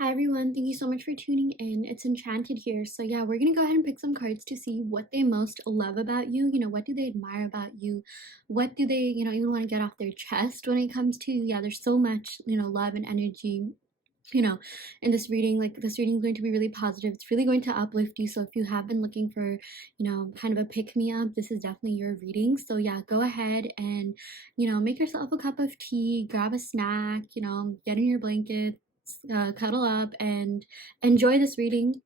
Hi everyone, thank you so much for tuning in. It's Enchanted here. So yeah, we're gonna go ahead and pick some cards to see what they most love about you. What do they admire about you? What do they, even want to get off their chest when it comes to, yeah, there's so much, love and energy, you know, in this reading. Like this reading is going to be really positive. It's really going to uplift you. So if you have been looking for, kind of a pick-me-up, this is definitely your reading. So yeah, go ahead and, make yourself a cup of tea, grab a snack, get in your blanket, cuddle up and enjoy this reading.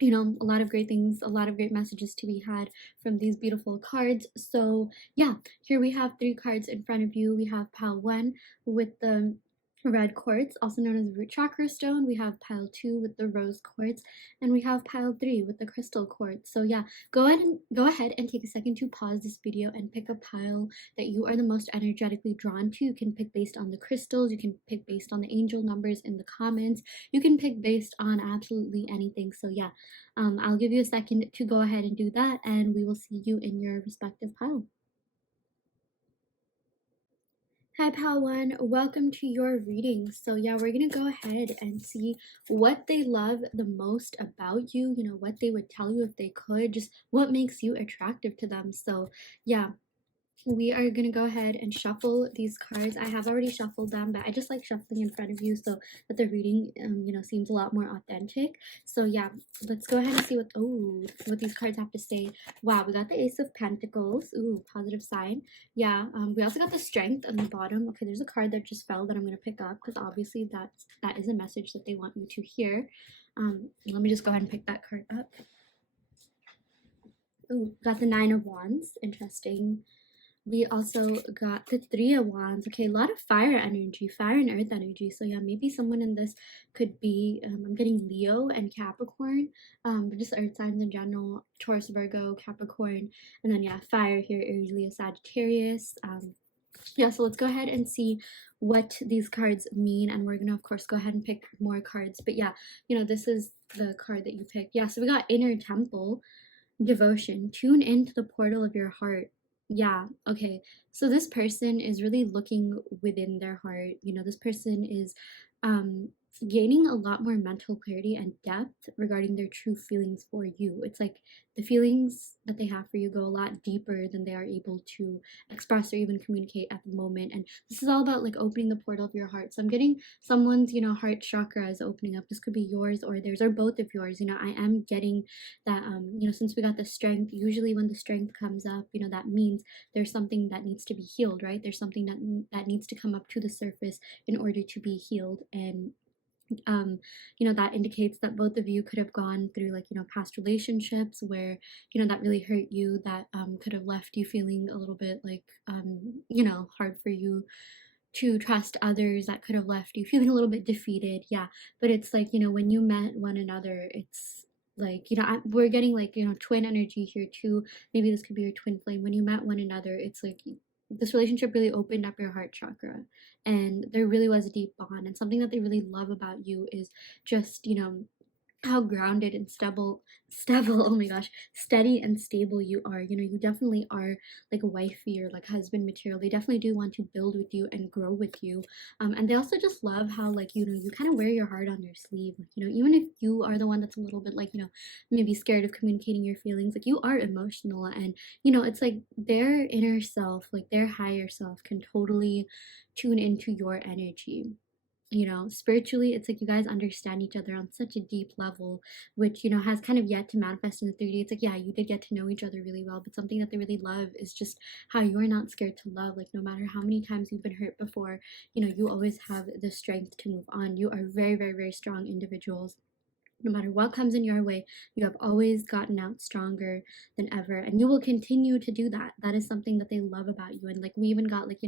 A lot of great things, a lot of great messages to be had from these beautiful cards. So yeah, here we have three cards in front of you. We have pile one with the red quartz, also known as root chakra stone. We have pile two with the rose quartz, and we have pile three with the crystal quartz. So yeah, go ahead and take a second to pause this video and pick a pile that you are the most energetically drawn to. You can pick based on the crystals, you can pick based on the angel numbers in the comments, you can pick based on absolutely anything. So yeah, I'll give you a second to go ahead and do that, and we will see you in your respective pile. Hi, Pal One. Welcome to your reading. So yeah, we're gonna go ahead and see what they love the most about you. What they would tell you if they could, just what makes you attractive to them. So yeah, we are going to go ahead and shuffle these cards. I have already shuffled them, but I just like shuffling in front of you so that the reading, seems a lot more authentic. So yeah, let's go ahead and see what these cards have to say. Wow, we got the Ace of Pentacles. Ooh, positive sign. Yeah, we also got the Strength on the bottom. Okay, there's a card that just fell that I'm going to pick up because obviously that is a message that they want you to hear. Let me just go ahead and pick that card up. Ooh, got the Nine of Wands. Interesting. We also got the Three of Wands. Okay, a lot of fire energy, fire and earth energy. So yeah, maybe someone in this could be, I'm getting Leo and Capricorn, but just earth signs in general, Taurus, Virgo, Capricorn, and then yeah, fire here, Aries, Leo, Sagittarius. Yeah, so let's go ahead and see what these cards mean, and we're gonna of course go ahead and pick more cards. But yeah, this is the card that you picked. Yeah, so we got Inner Temple, Devotion, tune into the portal of your heart. Yeah, okay. So this person is really looking within their heart. This person is um gaining a lot more mental clarity and depth regarding their true feelings for you. It's like the feelings that they have for you go a lot deeper than they are able to express or even communicate at the moment. And this is all about like opening the portal of your heart. So I'm getting someone's, heart chakra is opening up. This could be yours or theirs or both of yours. I am getting that since we got the strength, usually when the strength comes up, that means there's something that needs to be healed, right? There's something that needs to come up to the surface in order to be healed. And that indicates that both of you could have gone through like past relationships where that really hurt you, that could have left you feeling a little bit like hard for you to trust others, that could have left you feeling a little bit defeated. Yeah, but it's like when you met one another, it's like we're getting like twin energy here too. Maybe this could be your twin flame. When you met one another, it's like this relationship really opened up your heart chakra, and there really was a deep bond. And something that they really love about you is just how grounded and stable, oh my gosh, steady and stable you are. You definitely are like a wifey or like husband material. They definitely do want to build with you and grow with you. And they also just love how like you kind of wear your heart on your sleeve. Like, even if you are the one that's a little bit like maybe scared of communicating your feelings, like you are emotional. And it's like their inner self, like their higher self, can totally tune into your energy. Spiritually, it's like you guys understand each other on such a deep level, which has kind of yet to manifest in the 3D. It's like, yeah, you did get to know each other really well, but something that they really love is just how you're not scared to love. Like no matter how many times you've been hurt before, you always have the strength to move on. You are very, very, very strong individuals. No matter what comes in your way, you have always gotten out stronger than ever, and you will continue to do that. That is something that they love about you. And like we even got like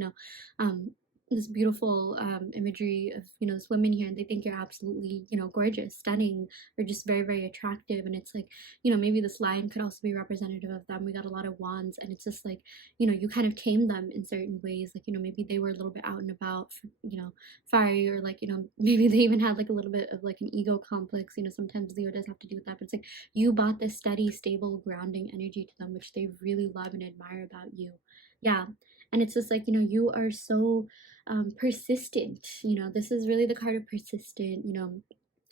this beautiful imagery of this woman here, and they think you're absolutely gorgeous, stunning, or just very, very attractive. And it's like maybe this line could also be representative of them. We got a lot of wands, and it's just like you kind of tame them in certain ways. Like maybe they were a little bit out and about, fiery, or like maybe they even had like a little bit of like an ego complex. Sometimes Leo does have to do with that, but it's like you brought this steady, stable, grounding energy to them, which they really love and admire about you. Yeah. And it's just like you are so persistent. This is really the card of persistent.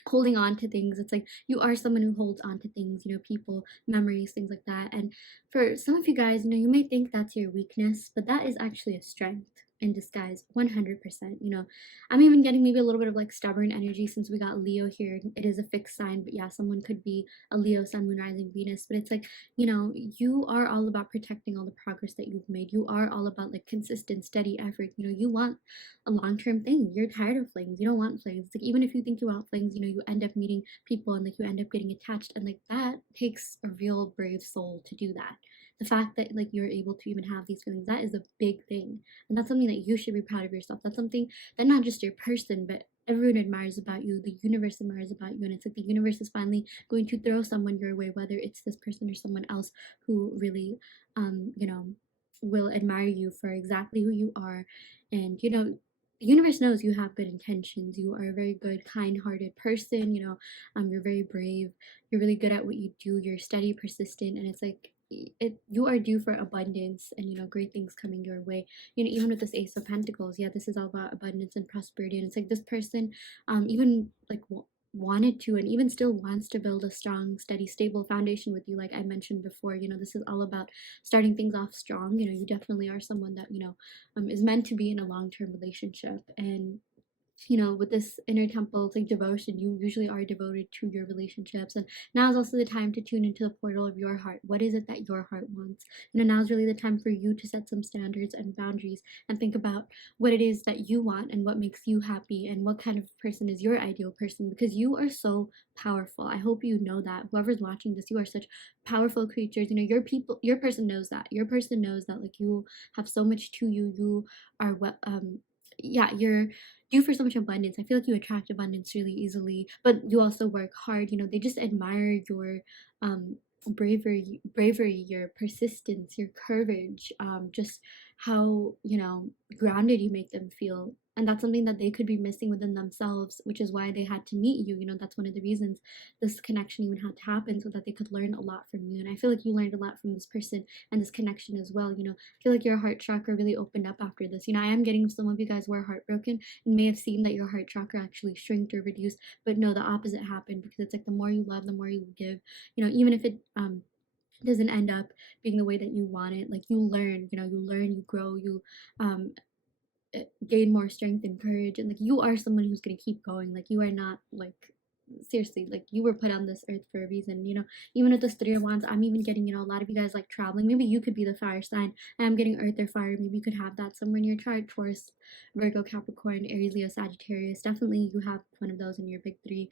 holding on to things. It's like you are someone who holds on to things, you know, people, memories, things like that. And for some of you guys, you know, you may think that's your weakness, but that is actually a strength in disguise. 100%. You know, I'm even getting maybe a little bit of like stubborn energy since we got Leo here. It is a fixed sign, but yeah, someone could be a Leo, Sun, Moon, Rising, Venus. But it's like, you know, you are all about protecting all the progress that you've made. You are all about like consistent, steady effort. You know, you want a long-term thing. You're tired of flings. You don't want flings. Like, even if you think you want flings, you know, you end up meeting people and like you end up getting attached, and like that takes a real brave soul to do that. The fact that like you're able to even have these feelings, that is a big thing. And that's something that you should be proud of yourself. That's something that not just your person, but everyone admires about you. The universe admires about you. And it's like the universe is finally going to throw someone your way, whether it's this person or someone else who really you know, will admire you for exactly who you are. And you know, the universe knows you have good intentions. You are a very good, kind-hearted person. You know, you're very brave. You're really good at what you do. You're steady, persistent, and it's like you are due for abundance and, you know, great things coming your way. You know, even with this Ace of Pentacles, yeah, this is all about abundance and prosperity. And it's like this person even like wanted to and even still wants to build a strong, steady, stable foundation with you, like I mentioned before. You know, this is all about starting things off strong. You know, you definitely are someone that, you know, is meant to be in a long-term relationship. And you know, with this inner temple, it's like devotion. You usually are devoted to your relationships. And now is also the time to tune into the portal of your heart. What is it that your heart wants? You know, now is really the time for you to set some standards and boundaries and think about what it is that you want and what makes you happy and what kind of person is your ideal person, because you are so powerful. I hope you know that. Whoever's watching this, you are such powerful creatures. You know, your person knows that. Your person knows that like you have so much to you. You are what yeah, you're due for so much abundance. I feel like you attract abundance really easily, but you also work hard. You know, they just admire your bravery, your persistence, your courage, just how, you know, grounded you make them feel. And that's something that they could be missing within themselves, which is why they had to meet you. You know, that's one of the reasons this connection even had to happen, so that they could learn a lot from you. And I feel like you learned a lot from this person and this connection as well. You know, I feel like your heart chakra really opened up after this. You know, I am getting some of you guys were heartbroken and may have seen that your heart chakra actually shrinked or reduced, but no, the opposite happened, because it's like the more you love, the more you give. You know, even if it doesn't end up being the way that you want it, like you learn. You know, you learn, you grow, you um gain more strength and courage, and like you are someone who's gonna keep going. Like you are not like, seriously, like you were put on this earth for a reason. You know, even with this 3 of Wands, I'm even getting, you know, a lot of you guys like traveling. Maybe you could be the fire sign. I'm getting earth or fire. Maybe you could have that somewhere in your chart. Taurus, Virgo, Capricorn, Aries, Leo, Sagittarius. Definitely you have one of those in your big three.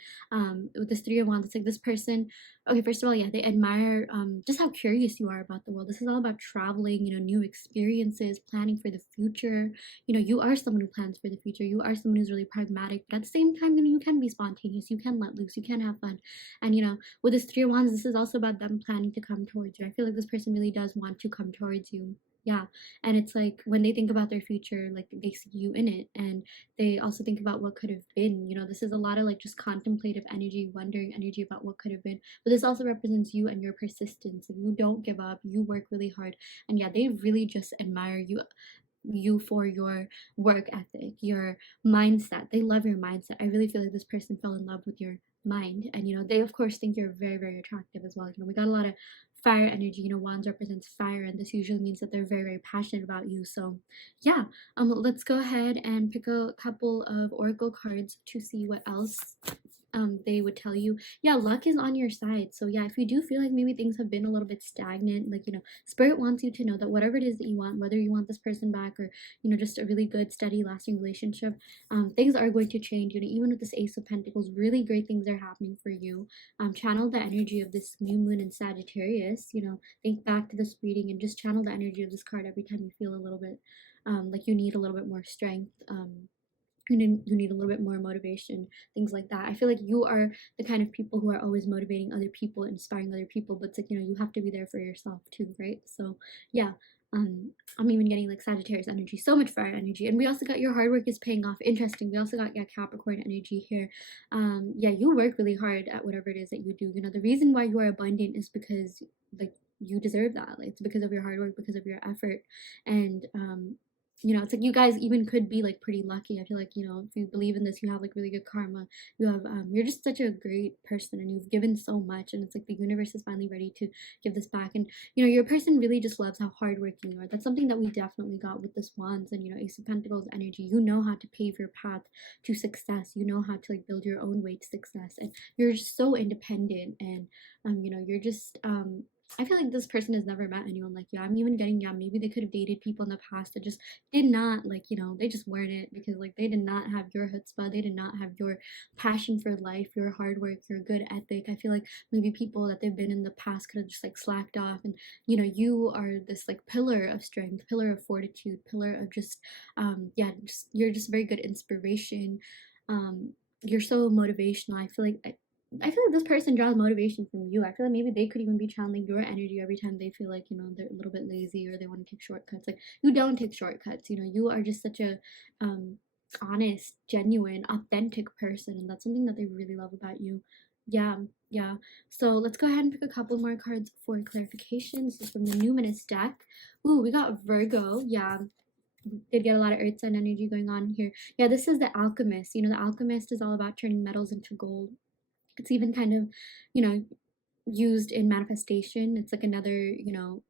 With this 3 of Wands, it's like this person, okay, first of all, yeah, they admire just how curious you are about the world. This is all about traveling, you know, new experiences, planning for the future. You know, you are someone who plans for the future. You are someone who's really pragmatic, but at the same time, you know, you can be spontaneous. You can let loose. You can have fun. And, you know, with this 3 of Wands, this is also about them planning to come towards you. I feel like this person really does want to come towards you. Yeah. And it's like when they think about their future, like they see you in it. And they also think about what could have been. You know, this is a lot of like just contemplative energy, wondering energy about what could have been. But this also represents you and your persistence. If you don't give up, you work really hard. And yeah, they really just admire you for your work ethic, your mindset. They love your mindset. I really feel like this person fell in love with your mind. And, you know, they of course think you're very, very attractive as well. You know, we got a lot of fire energy. You know, Wands represents fire, and this usually means that they're very, very passionate about you. So yeah, let's go ahead and pick a couple of oracle cards to see what else they would tell you. Yeah, luck is on your side. So yeah, if you do feel like maybe things have been a little bit stagnant, like, you know, spirit wants you to know that whatever it is that you want, whether you want this person back or, you know, just a really good, steady, lasting relationship, things are going to change. You know, even with this Ace of Pentacles, really great things are happening for you. Channel the energy of this new moon in Sagittarius. You know, think back to this reading and just channel the energy of this card every time you feel a little bit like you need a little bit more strength. You need a little bit more motivation, things like that. I feel like you are the kind of people who are always motivating other people, inspiring other people, but it's like, you know, you have to be there for yourself too, right? So yeah, I'm even getting like Sagittarius energy, so much fire energy. And we also got your hard work is paying off. Interesting. We also got, yeah, Capricorn energy here. Yeah, you work really hard at whatever it is that you do. You know, the reason why you are abundant is because like you deserve that. Like it's because of your hard work, because of your effort. And you know, it's like you guys even could be like pretty lucky. I feel like, you know, if you believe in this, you have like really good karma. You have you're just such a great person, and you've given so much, and it's like the universe is finally ready to give this back. And you know, your person really just loves how hardworking you are. That's something that we definitely got with this wands and, you know, Ace of Pentacles energy. You know how to pave your path to success. You know how to like build your own way to success, and you're just so independent. And you know, you're just I feel like this person has never met anyone like you. I'm even getting, yeah, maybe they could have dated people in the past that just did not, like, you know, they just weren't it, because like they did not have your chutzpah, they did not have your passion for life, your hard work, your good ethic. I feel like maybe people that they've been in the past could have just like slacked off. And you know, you are this like pillar of strength, pillar of fortitude, pillar of just yeah, just you're just very good inspiration. You're so motivational. I feel like this person draws motivation from you. I feel like maybe they could even be channeling your energy every time they feel like, you know, they're a little bit lazy or they want to take shortcuts. Like, you don't take shortcuts, you know, you are just such a honest, genuine, authentic person, and that's something that they really love about you. Yeah, yeah. So let's go ahead and pick a couple more cards for clarification. This is from the Numinous deck. Ooh, we got Virgo. Yeah, did get a lot of earth sign energy going on here. Yeah, this is the Alchemist. You know, the Alchemist is all about turning metals into gold. It's even kind of, you know, used in manifestation. It's like another, you know,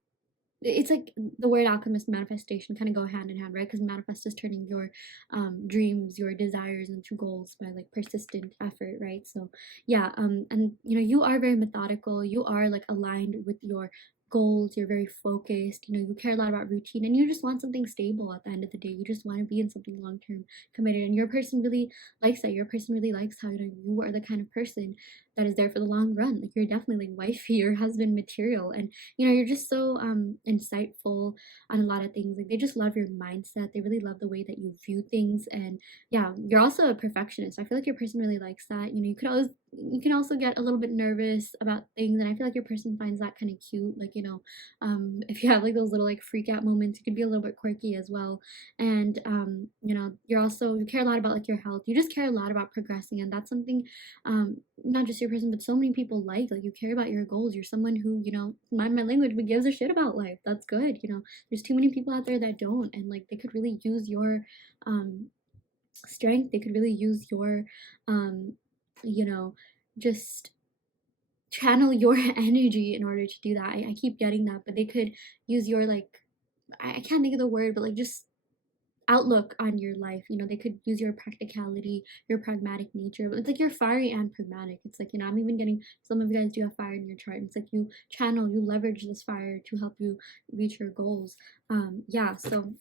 it's like the word alchemist, manifestation kind of go hand in hand, right? Because manifest is turning your dreams, your desires into goals by like persistent effort, right? So yeah, and you know, you are very methodical, you are like aligned with your goals, you're very focused, you know, you care a lot about routine, and you just want something stable at the end of the day. You just want to be in something long-term committed, and your person really likes that. Your person really likes how, you know, you are the kind of person that is there for the long run. Like, you're definitely like wifey or husband material, and you know, you're just so insightful on a lot of things. Like, they just love your mindset, they really love the way that you view things. And yeah, you're also a perfectionist. I feel like your person really likes that. You know, you can also get a little bit nervous about things, and I feel like your person finds that kind of cute. Like, you know, if you have like those little like freak out moments, you could be a little bit quirky as well. And you know, you care a lot about like your health. You just care a lot about progressing, and that's something not just your person, but so many people like you care about your goals. You're someone who, you know, mind my language, but gives a shit about life. That's good. You know, there's too many people out there that don't, and like they could really use your strength. They could really use your you know, just channel your energy in order to do that. I keep getting that, but they could use your like, I can't think of the word, but like just outlook on your life. You know, they could use your practicality, your pragmatic nature. But it's like you're fiery and pragmatic. It's like, you know, I'm even getting, some of you guys do have fire in your chart. It's like you channel, you leverage this fire to help you reach your goals. Yeah, so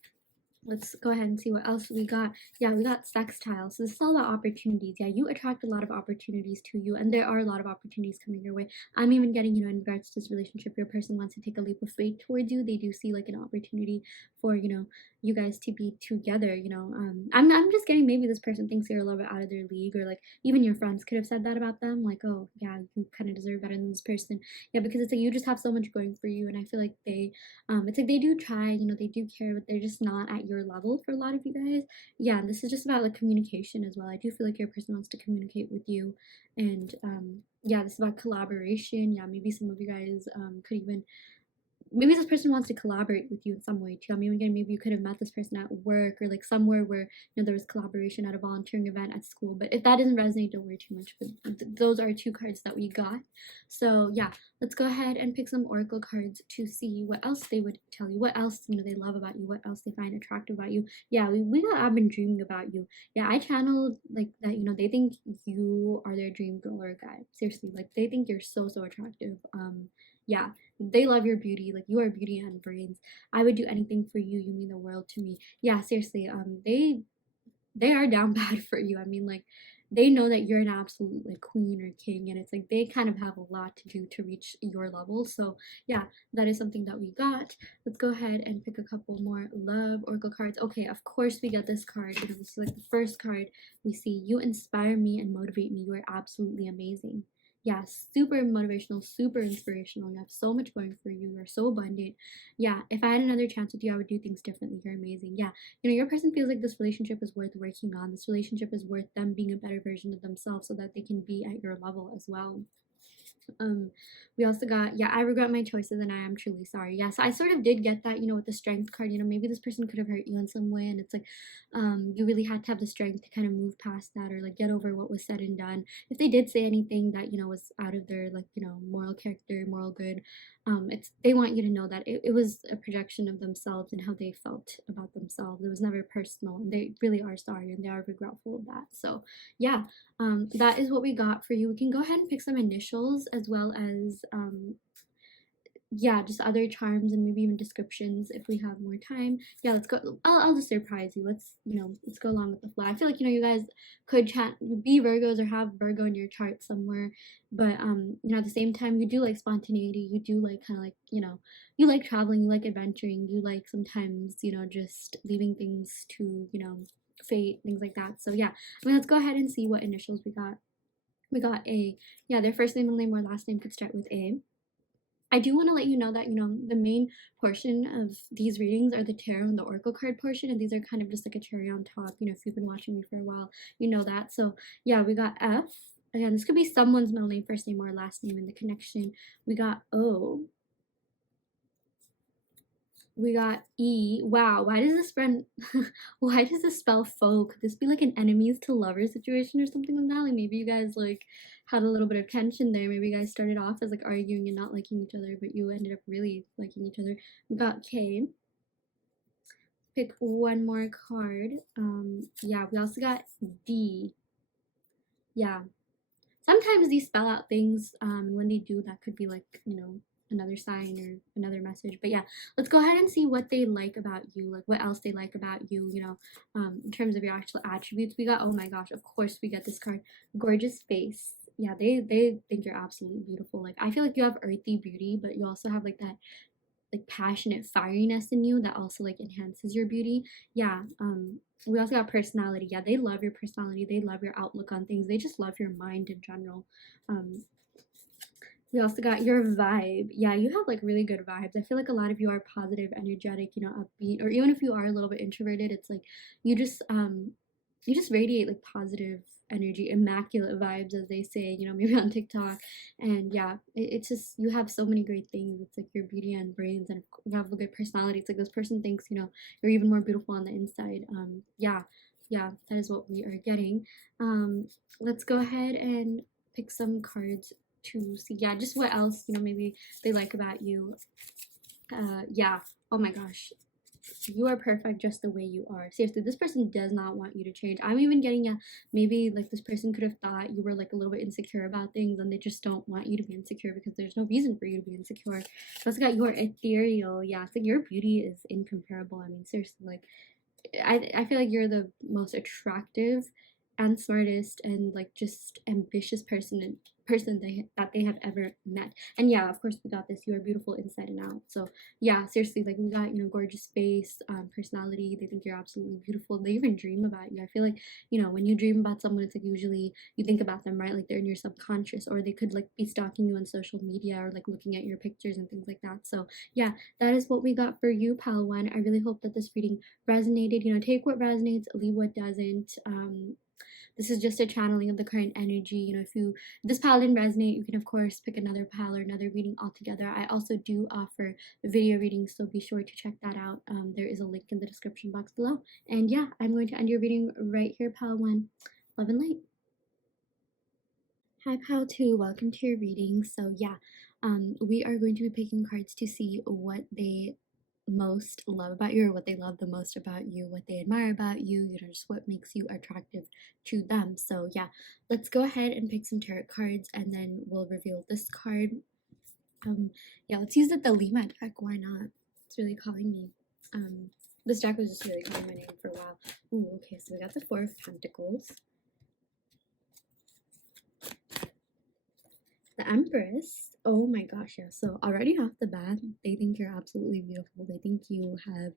let's go ahead and see what else we got. Yeah, we got sextile. So this is all about opportunities. Yeah, you attract a lot of opportunities to you, and there are a lot of opportunities coming your way. I'm even getting, you know, in regards to this relationship, your person wants to take a leap of faith towards you. They do see like an opportunity for, you know, you guys to be together. You know, I'm just getting, maybe this person thinks you're a little bit out of their league, or like even your friends could have said that about them. Like, oh yeah, you kind of deserve better than this person. Yeah, because it's like you just have so much going for you, and I feel like it's like they do try, you know, they do care, but they're just not at your level for a lot of you guys. Yeah, and this is just about like communication as well. I do feel like your person wants to communicate with you, and yeah, this is about collaboration. Yeah, maybe some of you guys could even, maybe this person wants to collaborate with you in some way too. I mean, again, maybe you could have met this person at work, or like somewhere where, you know, there was collaboration at a volunteering event at school. But if that doesn't resonate, don't worry too much. But those are two cards that we got. So yeah, let's go ahead and pick some oracle cards to see what else they would tell you, what else, you know, they love about you, what else they find attractive about you. Yeah, we got I've been dreaming about you. Yeah, I channeled like that. You know, they think you are their dream girl or guy. Seriously, like they think you're so attractive. Yeah, they love your beauty. Like, you are beauty and brains. I would do anything for you. You mean the world to me. Yeah, seriously. They are down bad for you. I mean, like, they know that you're an absolute like queen or king, and it's like they kind of have a lot to do to reach your level. So yeah, that is something that we got. Let's go ahead and pick a couple more love oracle cards. Okay, of course we get this card. You know, this is like the first card we see. You inspire me and motivate me. You are absolutely amazing. Yeah, super motivational, super inspirational. You have so much going for you. You're so abundant. Yeah, if I had another chance with you, I would do things differently. You're amazing. Yeah, you know, your person feels like this relationship is worth working on. This relationship is worth them being a better version of themselves so that they can be at your level as well. We also got, yeah, I regret my choices and I am truly sorry. Yeah, so I sort of did get that, with the strength card. Maybe this person could have hurt you in some way, and it's like, you really had to have the strength to kind of move past that, or like get over what was said and done. If they did say anything that was out of their, like, moral character, moral good, they want you to know that it was a projection of themselves and how they felt about themselves. It was never personal, and they really are sorry and they are regretful of that. So yeah, that is what we got for you. We can go ahead and pick some initials, as well as yeah, just other charms and maybe even descriptions if we have more time. Yeah, let's go. I'll just surprise you. Let's go along with the flow. I feel like you guys could be Virgos or have Virgo in your chart somewhere, but at the same time, you do like spontaneity. You do like kind of like you like traveling, you like adventuring, you like sometimes just leaving things to fate, things like that. So yeah, let's go ahead and see what initials we got. We got A. Yeah, their first name, middle name, or last name could start with A. I do want to let you know that, the main portion of these readings are the tarot and the oracle card portion, and these are kind of just like a cherry on top. If you've been watching me for a while, you know that. So yeah, we got F. Again, this could be someone's middle name, first name, or last name in the connection. We got O. We got E. Wow, why does this friend why does this spell foe? Could this be like an enemies to lovers situation or something like that? Like maybe you guys like had a little bit of tension there. Maybe you guys started off as like arguing and not liking each other, but you ended up really liking each other. We got K. Pick one more card. Yeah, we also got D. Yeah. Sometimes these spell out things, and when they do, that could be like, another sign or another message. But yeah, let's go ahead and see what they like about you, like what else they like about you, in terms of your actual attributes. We got, oh my gosh, of course we get this card, gorgeous face. Yeah, they think you're absolutely beautiful. Like, I feel like you have earthy beauty, but you also have like that like passionate fieriness in you that also like enhances your beauty. Yeah. We also got personality. Yeah, they love your personality, they love your outlook on things, they just love your mind in general. We also got your vibe. Yeah, you have like really good vibes. I feel like a lot of you are positive, energetic, upbeat, or even if you are a little bit introverted, it's like you just radiate like positive energy, immaculate vibes, as they say, maybe on TikTok. And yeah, it's just, you have so many great things. It's like your beauty and brains, and you have a good personality. It's like this person thinks, you're even more beautiful on the inside. Yeah, that is what we are getting. Let's go ahead and pick some cards to see, yeah, just what else, maybe they like about you. Yeah, oh my gosh, you are perfect just the way you are. Seriously, this person does not want you to change. I'm even getting maybe like this person could have thought you were like a little bit insecure about things, and they just don't want you to be insecure because there's no reason for you to be insecure. So it's got your ethereal. Yeah, it's like your beauty is incomparable. I mean, seriously, like I feel like you're the most attractive and smartest and like just ambitious person that they have ever met. And yeah, of course we got this, you are beautiful inside and out. So yeah, seriously, like we got gorgeous face, personality, they think you're absolutely beautiful, they even dream about you. I feel like when you dream about someone, it's like usually you think about them, right? Like they're in your subconscious, or they could like be stalking you on social media, or like looking at your pictures and things like that. So yeah, that is what we got for you, pal one. I really hope that this reading resonated. Take what resonates, leave what doesn't. This is just a channeling of the current energy. If this pile didn't resonate, you can of course pick another pile or another reading altogether. I also do offer video readings, so be sure to check that out. There is a link in the description box below. And yeah, I'm going to end your reading right here, pile one. Love and light. Hi, pile two. Welcome to your reading. So yeah, we are going to be picking cards to see what they most love about you, or what they love the most about you, what they admire about you, just what makes you attractive to them. So yeah, let's go ahead and pick some tarot cards, and then we'll reveal this card. Yeah, let's use the Lima deck. Why not? It's really calling me. This deck was just really calling my name for a while. Ooh, okay, so we got the Four of Pentacles, the Empress. Oh my gosh, yeah. So already off the bat, they think you're absolutely beautiful. They think you have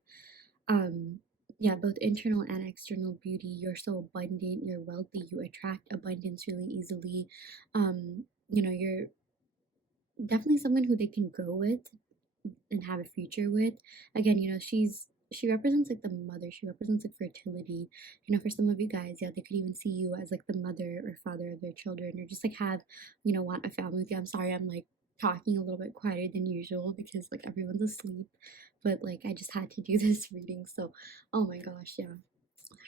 yeah, both internal and external beauty. You're so abundant, you're wealthy, you attract abundance really easily. You're definitely someone who they can grow with and have a future with. Again, she's she represents like the mother. She represents like fertility. You know, for some of you guys, yeah, they could even see you as like the mother or father of their children, or just like have, you know, want a family with you. I'm sorry, I'm like talking a little bit quieter than usual because like everyone's asleep, but like I just had to do this reading. So, oh my gosh, yeah,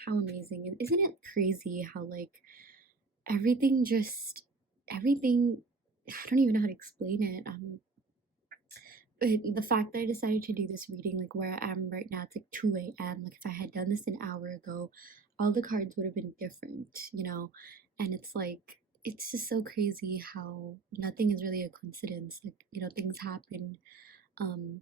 how amazing. And isn't it crazy how like everything just everything I don't even know how to explain it. But the fact that I decided to do this reading, like where I am right now, it's like 2 a.m. Like if I had done this an hour ago, all the cards would have been different, you know? And it's like, it's just so crazy how nothing is really a coincidence. Like, you know, things happen um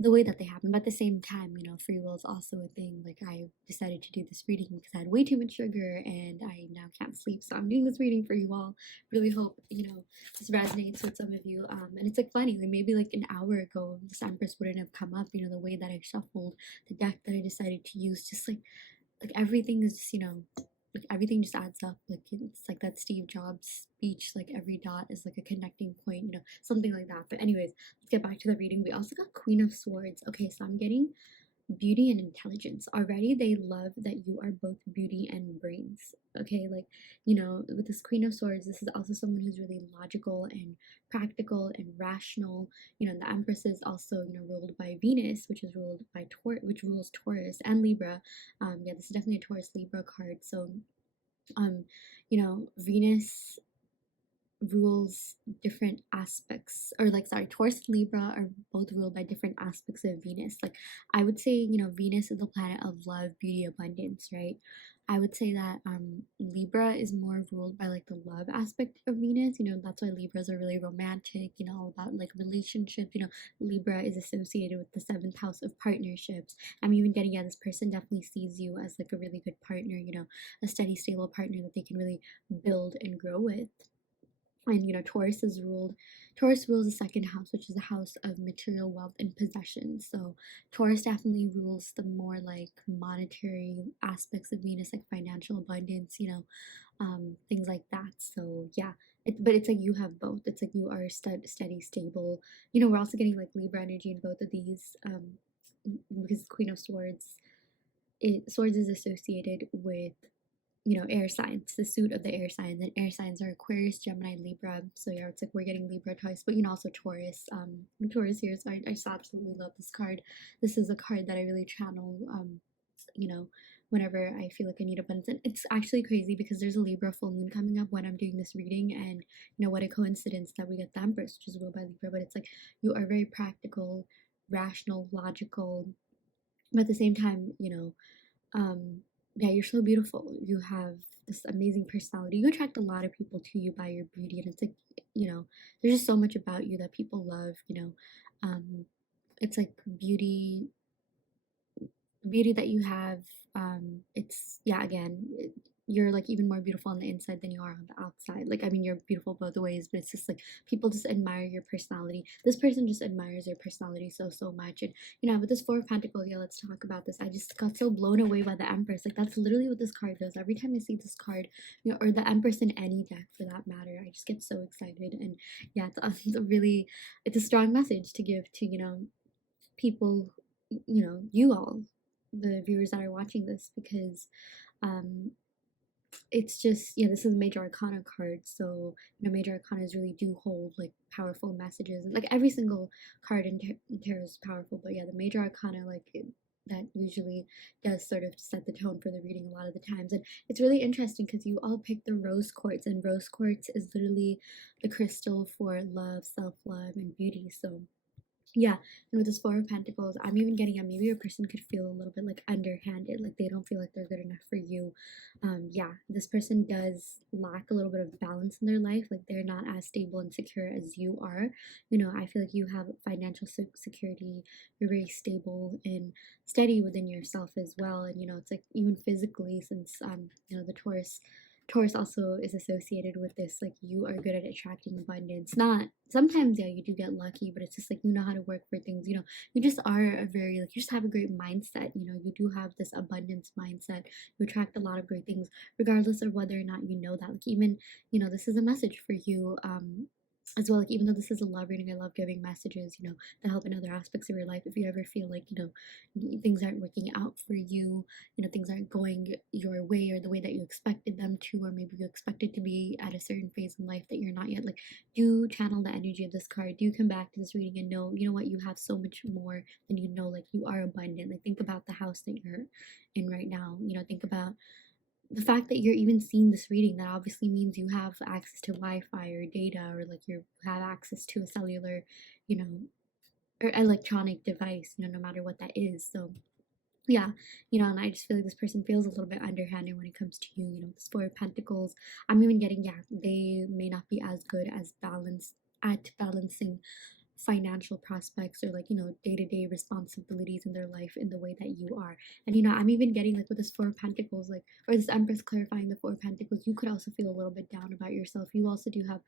the way that they happen, but at the same time, you know, free will is also a thing. Like I decided to do this reading because I had way too much sugar and I now can't sleep, so I'm doing this reading for you all. Really hope, you know, this resonates with some of you. And it's like funny, like maybe like an hour ago this empress wouldn't have come up, you know, the way that I shuffled the deck that I decided to use, just like everything is, you know, like everything just adds up. Like it's like that Steve Jobs speech, like every dot is like a connecting point, you know, something like that. But anyways, let's get back to the reading. We also got Queen of Swords. Okay, so I'm getting beauty and intelligence. Already they love that you are both beauty and brains. Okay, like, you know, with this Queen of Swords, this is also someone who's really logical and practical and rational. You know, and the Empress is also, you know, ruled by Venus, which is ruled by which rules Taurus and Libra. Yeah, this is definitely a Taurus Libra card. So you know, Venus rules different aspects, or like, sorry, Taurus and Libra are both ruled by different aspects of Venus. Like I would say, you know, Venus is the planet of love, beauty, abundance, right? I would say that Libra is more ruled by like the love aspect of Venus. You know, that's why Libras are really romantic, you know, all about like relationships. You know, Libra is associated with the seventh house of partnerships. I'm even getting, yeah, this person definitely sees you as like a really good partner, you know, a steady, stable partner that they can really build and grow with. And you know, Taurus rules the second house, which is the house of material wealth and possessions. So Taurus definitely rules the more like monetary aspects of Venus, like financial abundance, you know, things like that. So yeah, but it's like you have both. It's like you are steady, stable. You know, we're also getting like Libra energy in both of these, because Queen of Swords, Swords is associated with, you know, air signs, the suit of the air signs, and air signs are Aquarius, Gemini, Libra. So yeah, it's like we're getting Libra twice, but you know, also Taurus. Taurus here, so I just absolutely love this card. This is a card that I really channel, you know, whenever I feel like I need abundance. And it's actually crazy because there's a Libra full moon coming up when I'm doing this reading, and you know, what a coincidence that we get the Empress, which is ruled by Libra. But it's like you are very practical, rational, logical, but at the same time, you know, yeah, you're so beautiful. You have this amazing personality. You attract a lot of people to you by your beauty, and it's like, you know, there's just so much about you that people love, you know. It's like beauty that you have. It's, yeah, again, you're like even more beautiful on the inside than you are on the outside. Like, I mean, you're beautiful both ways, but it's just like people just admire your personality. This person just admires your personality so much. And you know, with this Four of Pentacles, yeah, let's talk about this. I just got so blown away by the Empress. Like that's literally what this card does. Every time I see this card, you know, or the Empress in any deck for that matter, I just get so excited. And yeah, it's a really, it's a strong message to give to, you know, people, you know, you all, the viewers that are watching this, because um it's just, yeah, this is a major arcana card. So you know, major arcanas really do hold like powerful messages, and like every single card in tarot is powerful, but yeah, the major arcana, like that usually does sort of set the tone for the reading a lot of the times. And it's really interesting because you all picked the rose quartz, and rose quartz is literally the crystal for love, self-love, and beauty. So yeah, and with this Four of Pentacles, I'm even getting, yeah, maybe your person could feel a little bit like underhanded, like they don't feel like they're good enough for you. Yeah, this person does lack a little bit of balance in their life, like they're not as stable and secure as you are. You know, I feel like you have financial security, you're very stable and steady within yourself as well. And you know, it's like even physically, since you know, the Taurus also is associated with this, like you are good at attracting abundance. Not sometimes, yeah, you do get lucky, but it's just like you know how to work for things. You know, you just are a very, like, you just have a great mindset. You know, you do have this abundance mindset. You attract a lot of great things, regardless of whether or not you know that. Like even, you know, this is a message for you. as well. Like, even though this is a love reading, I love giving messages, that help in other aspects of your life. If you ever feel like, things aren't working out for you, things aren't going your way or the way that you expected them to, or maybe you expected to be at a certain phase in life that you're not yet, like, do channel the energy of this card. Do come back to this reading and know, you know what, you have so much more than like, you are abundant. Like, think about the house that you're in right now. Think about the fact that you're even seeing this reading. That obviously means you have access to Wi-Fi or data, or like you have access to a cellular, you know, or electronic device, no matter what that is. So yeah, and I just feel like this person feels a little bit underhanded when it comes to you. This Four of Pentacles, I'm even getting, yeah, they may not be as good as balancing financial prospects, or like, day-to-day responsibilities in their life in the way that you are. And I'm even getting, like, with this Four of Pentacles, like, or this Empress clarifying the Four of Pentacles, you could also feel a little bit down about yourself. You also do have,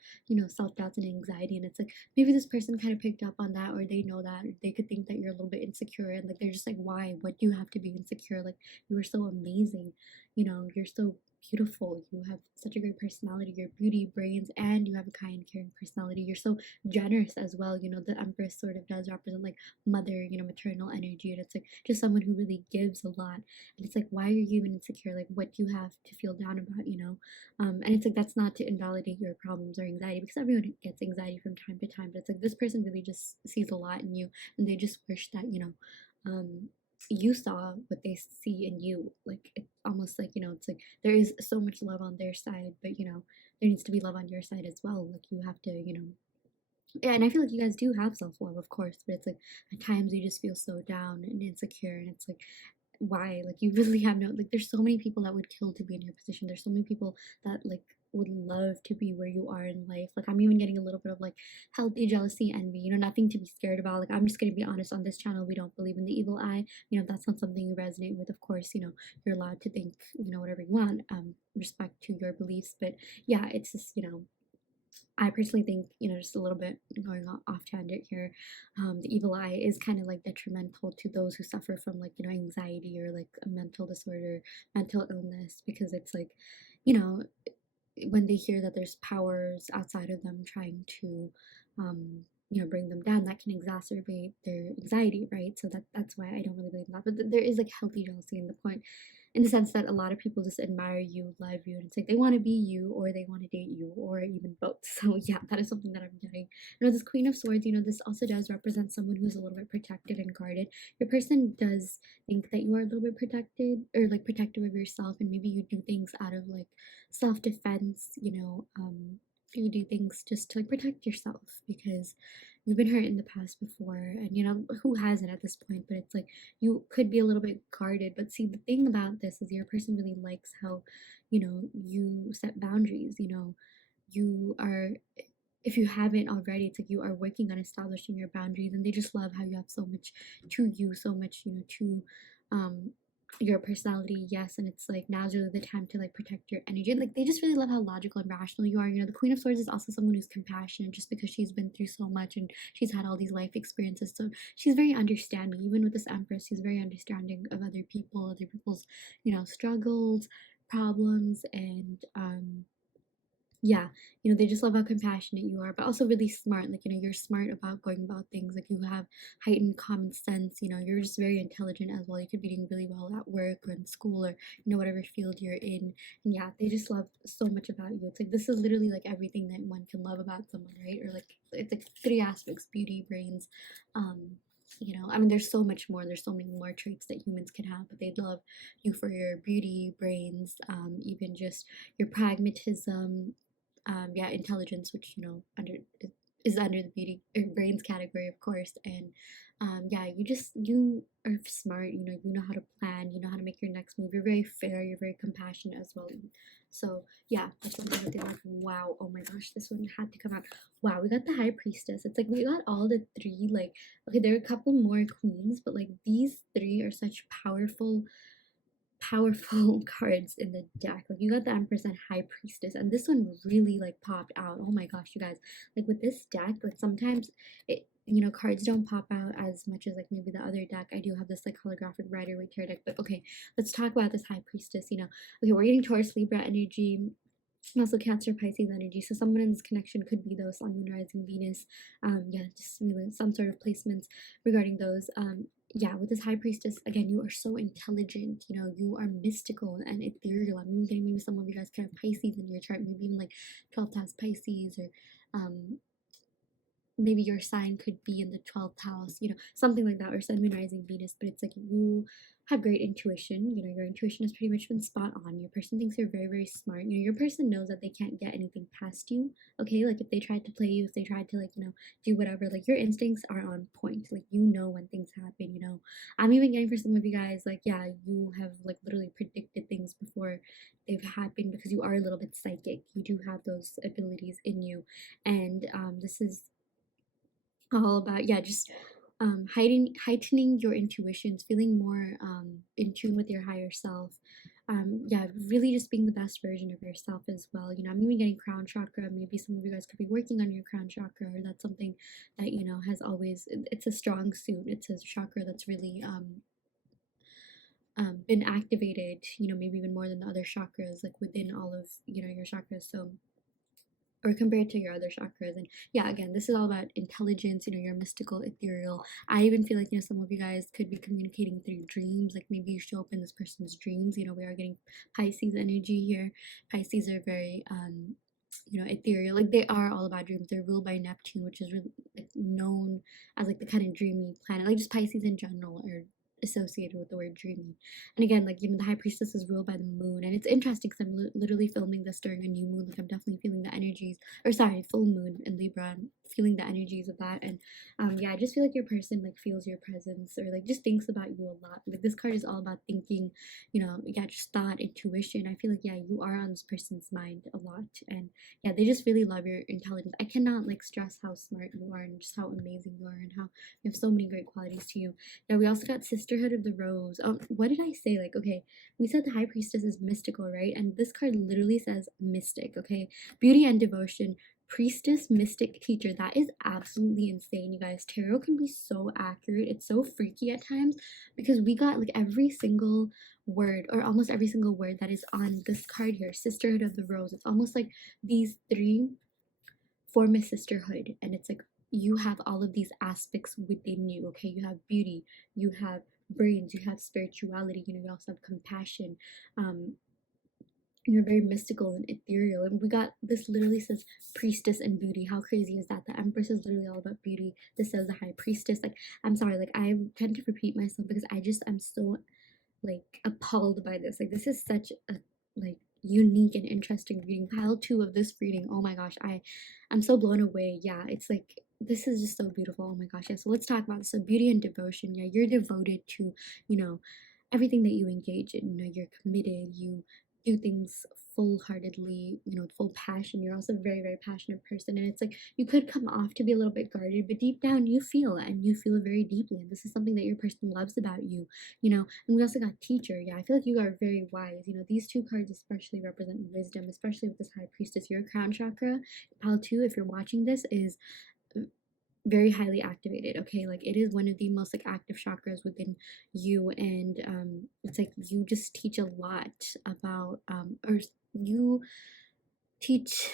self-doubts and anxiety, and it's like maybe this person kind of picked up on that, or they know that, or they could think that you're a little bit insecure, and like they're just like, why, what do you have to be insecure? Like, you are so amazing, you're so beautiful, you have such a great personality, your beauty, brains, and you have a kind, caring personality. You're so generous as well. The Empress sort of does represent like mother, maternal energy, and it's like just someone who really gives a lot. And it's like, why are you even insecure? Like, what do you have to feel down about? And it's like, that's not to invalidate your problems or anxiety, because everyone gets anxiety from time to time, but it's like this person really just sees a lot in you, and they just wish that you saw what they see in you. Like, it's almost like, it's like there is so much love on their side, but there needs to be love on your side as well. Like, you have to, yeah. And I feel like you guys do have self-love, of course, but it's like at times you just feel so down and insecure, and it's like, why? Like, you really have no, like, there's so many people that would kill to be in your position. There's so many people that like would love to be where you are in life. Like, I'm even getting a little bit of like healthy jealousy, envy, nothing to be scared about. Like, I'm just gonna be honest, on this channel we don't believe in the evil eye. If that's not something you resonate with, of course, you're allowed to think, whatever you want, respect to your beliefs. But yeah, it's just, I personally think, just a little bit going off tangent here, the evil eye is kind of like detrimental to those who suffer from like, anxiety, or like a mental disorder, mental illness, because it's like, you know, when they hear that there's powers outside of them trying to, bring them down, that can exacerbate their anxiety, right? So that's why I don't really believe in that. But there is like healthy jealousy in the point, in the sense that a lot of people just admire you, love you, and it's like they want to be you, or they want to date you, or even both. So yeah, that is something that I'm getting. This Queen of Swords, this also does represent someone who's a little bit protected and guarded. Your person does think that you are a little bit protected, or like protective of yourself, and maybe you do things out of like self-defense, you do things just to like protect yourself, because you've been hurt in the past before, and who hasn't at this point. But it's like you could be a little bit guarded. But see, the thing about this is your person really likes how you set boundaries. You are, if you haven't already, it's like you are working on establishing your boundaries, and they just love how you have so much to you, so much to um your personality. Yes. And it's like, now's really the time to like protect your energy. Like, they just really love how logical and rational you are. The Queen of Swords is also someone who's compassionate, just because she's been through so much and she's had all these life experiences, so she's very understanding. Even with this Empress, she's very understanding of other people's struggles, problems, and yeah, they just love how compassionate you are, but also really smart. Like, you're smart about going about things. Like, you have heightened common sense. You're just very intelligent as well. You could be doing really well at work or in school, or whatever field you're in. And yeah, they just love so much about you. It's like, this is literally like everything that one can love about someone, right? Or like, it's like three aspects: beauty, brains, I mean, there's so much more. There's so many more traits that humans can have, but they'd love you for your beauty, brains, even just your pragmatism, yeah, intelligence, which under is under the beauty or brains category, of course. And yeah, you are smart. You know how to plan. You know how to make your next move. You're very fair. You're very compassionate as well. So yeah, that's something that they like. Wow, oh my gosh, this one had to come out. Wow, we got the High Priestess. It's like we got all the three. Like, okay, there are a couple more queens, but like these three are such powerful cards in the deck. Like, you got the Empress and High Priestess, and this one really like popped out. Oh my gosh, you guys, like with this deck, like sometimes it, cards don't pop out as much as like maybe the other deck. I do have this like holographic Rider-Waite tarot deck, but okay, let's talk about this High Priestess. Okay, we're getting Taurus, Libra energy. And also Cancer, Pisces energy. So someone in this connection could be those Sun, Moon, Rising, Venus. Yeah, just really some sort of placements regarding those. Yeah, with this High Priestess, again, you are so intelligent. You know, you are mystical and ethereal. I'm even getting maybe some of you guys could have Pisces in your chart, maybe even like 12th house Pisces, or maybe your sign could be in the 12th house, you know, something like that, or Sun, Moon, Rising, Venus. But it's like you have great intuition. You know, your intuition has pretty much been spot on. Your person thinks you're very, very smart. You know, your person knows that they can't get anything past you. Okay, like if they tried to play you, if they tried to, like, you know, do whatever, like your instincts are on point. Like, you know, when things happen. You know, I'm even getting for some of you guys, like, yeah, you have like literally predicted things before they've happened, because you are a little bit psychic. You do have those abilities in you. And this is all about, yeah, just heightening your intuitions, feeling more in tune with your higher self. Yeah, really just being the best version of yourself as well. You know, I'm even getting crown chakra. Maybe some of you guys could be working on your crown chakra, or that's something that, you know, has always, it's a strong suit. It's a chakra that's really been activated, you know, maybe even more than the other chakras, like within all of, you know, your chakras. So, or compared to your other chakras. And yeah, again, this is all about intelligence. You know, you're mystical, ethereal. I even feel like, you know, some of you guys could be communicating through dreams. Like maybe you show up in this person's dreams. You know, we are getting Pisces energy here. Pisces are very you know, ethereal. Like they are all about dreams. They're ruled by Neptune, which is really like known as like the kind of dreamy planet. Like just Pisces in general are associated with the word dreamy. And again, like even the High Priestess is ruled by the moon. And it's interesting because I'm literally filming this during a new moon. Like I'm definitely feeling the energies, or sorry, full moon in Libra. I'm feeling the energies of that. And yeah, I just feel like your person like feels your presence, or like just thinks about you a lot. Like this card is all about thinking, you know, yeah, just thought, intuition. I feel like, yeah, you are on this person's mind a lot. And yeah, they just really love your intelligence. I cannot like stress how smart you are and just how amazing you are, and how you have so many great qualities to you. Now we also got Sisterhood of the Rose. What did I say? Like, okay, we said the High Priestess is mystical, right? And this card literally says mystic, okay? Beauty and devotion, priestess, mystic, teacher. That is absolutely insane, you guys. Tarot can be so accurate. It's so freaky at times, because we got like every single word, or almost every single word that is on this card here, Sisterhood of the Rose. It's almost like these three form a sisterhood, and it's like you have all of these aspects within you. Okay, you have beauty, you have brains, you have spirituality, you know, you also have compassion. You're very mystical and ethereal. And we got this literally says priestess and beauty. How crazy is that? The Empress is literally all about beauty. This says the High Priestess. Like, I'm sorry, like I tend to repeat myself because I'm so like appalled by this. Like this is such a like unique and interesting reading. Pile 2 of this reading, oh my gosh, I'm so blown away. Yeah, it's like this is just so beautiful. Oh my gosh. Yeah, so let's talk about this. So beauty and devotion. Yeah, you're devoted to, you know, everything that you engage in. You know, you're committed, you do things full-heartedly, you know, with full passion. You're also a very, very passionate person, and it's like you could come off to be a little bit guarded, but deep down you feel it, and you feel it very deeply, and this is something that your person loves about you, you know. And we also got teacher. Yeah, I feel like you are very wise. You know, these 2 cards especially represent wisdom, especially with this High Priestess. Your crown chakra, pile 2, if you're watching this, is very highly activated. Okay, like it is one of the most like active chakras within you. And it's like you just teach a lot about or you teach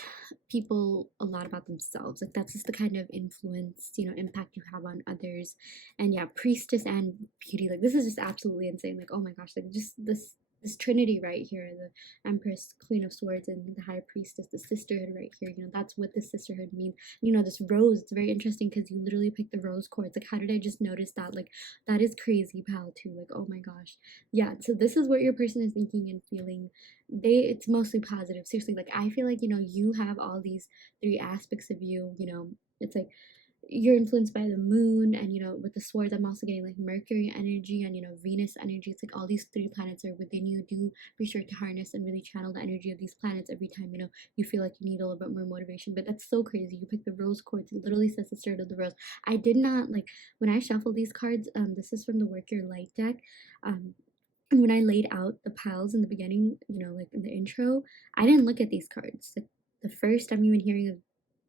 people a lot about themselves. Like that's just the kind of influence, you know, impact you have on others. And yeah, priestess and beauty, like this is just absolutely insane. Like, oh my gosh, like just this trinity right here, the Empress, Queen of Swords, and the High Priestess, the sisterhood right here. You know, that's what this sisterhood means. You know, this rose, it's very interesting because you literally picked the rose quartz. Like, how did I just notice that? Like, that is crazy, pal, too. Like, oh my gosh. Yeah, so this is what your person is thinking and feeling. It's mostly positive. Seriously, like I feel like, you know, you have all these 3 aspects of you. You know, it's like you're influenced by the moon, and you know, with the swords I'm also getting like Mercury energy and, you know, Venus energy. It's like all these 3 planets are within you. Do be sure to harness and really channel the energy of these planets every time, you know, you feel like you need a little bit more motivation. But that's so crazy. You picked the rose quartz. It literally says the start of the rose. I did not like when I shuffle these cards. This is from the Work Your Light deck. And when I laid out the piles in the beginning, you know, like in the intro, I didn't look at these cards. Like the first I'm even hearing of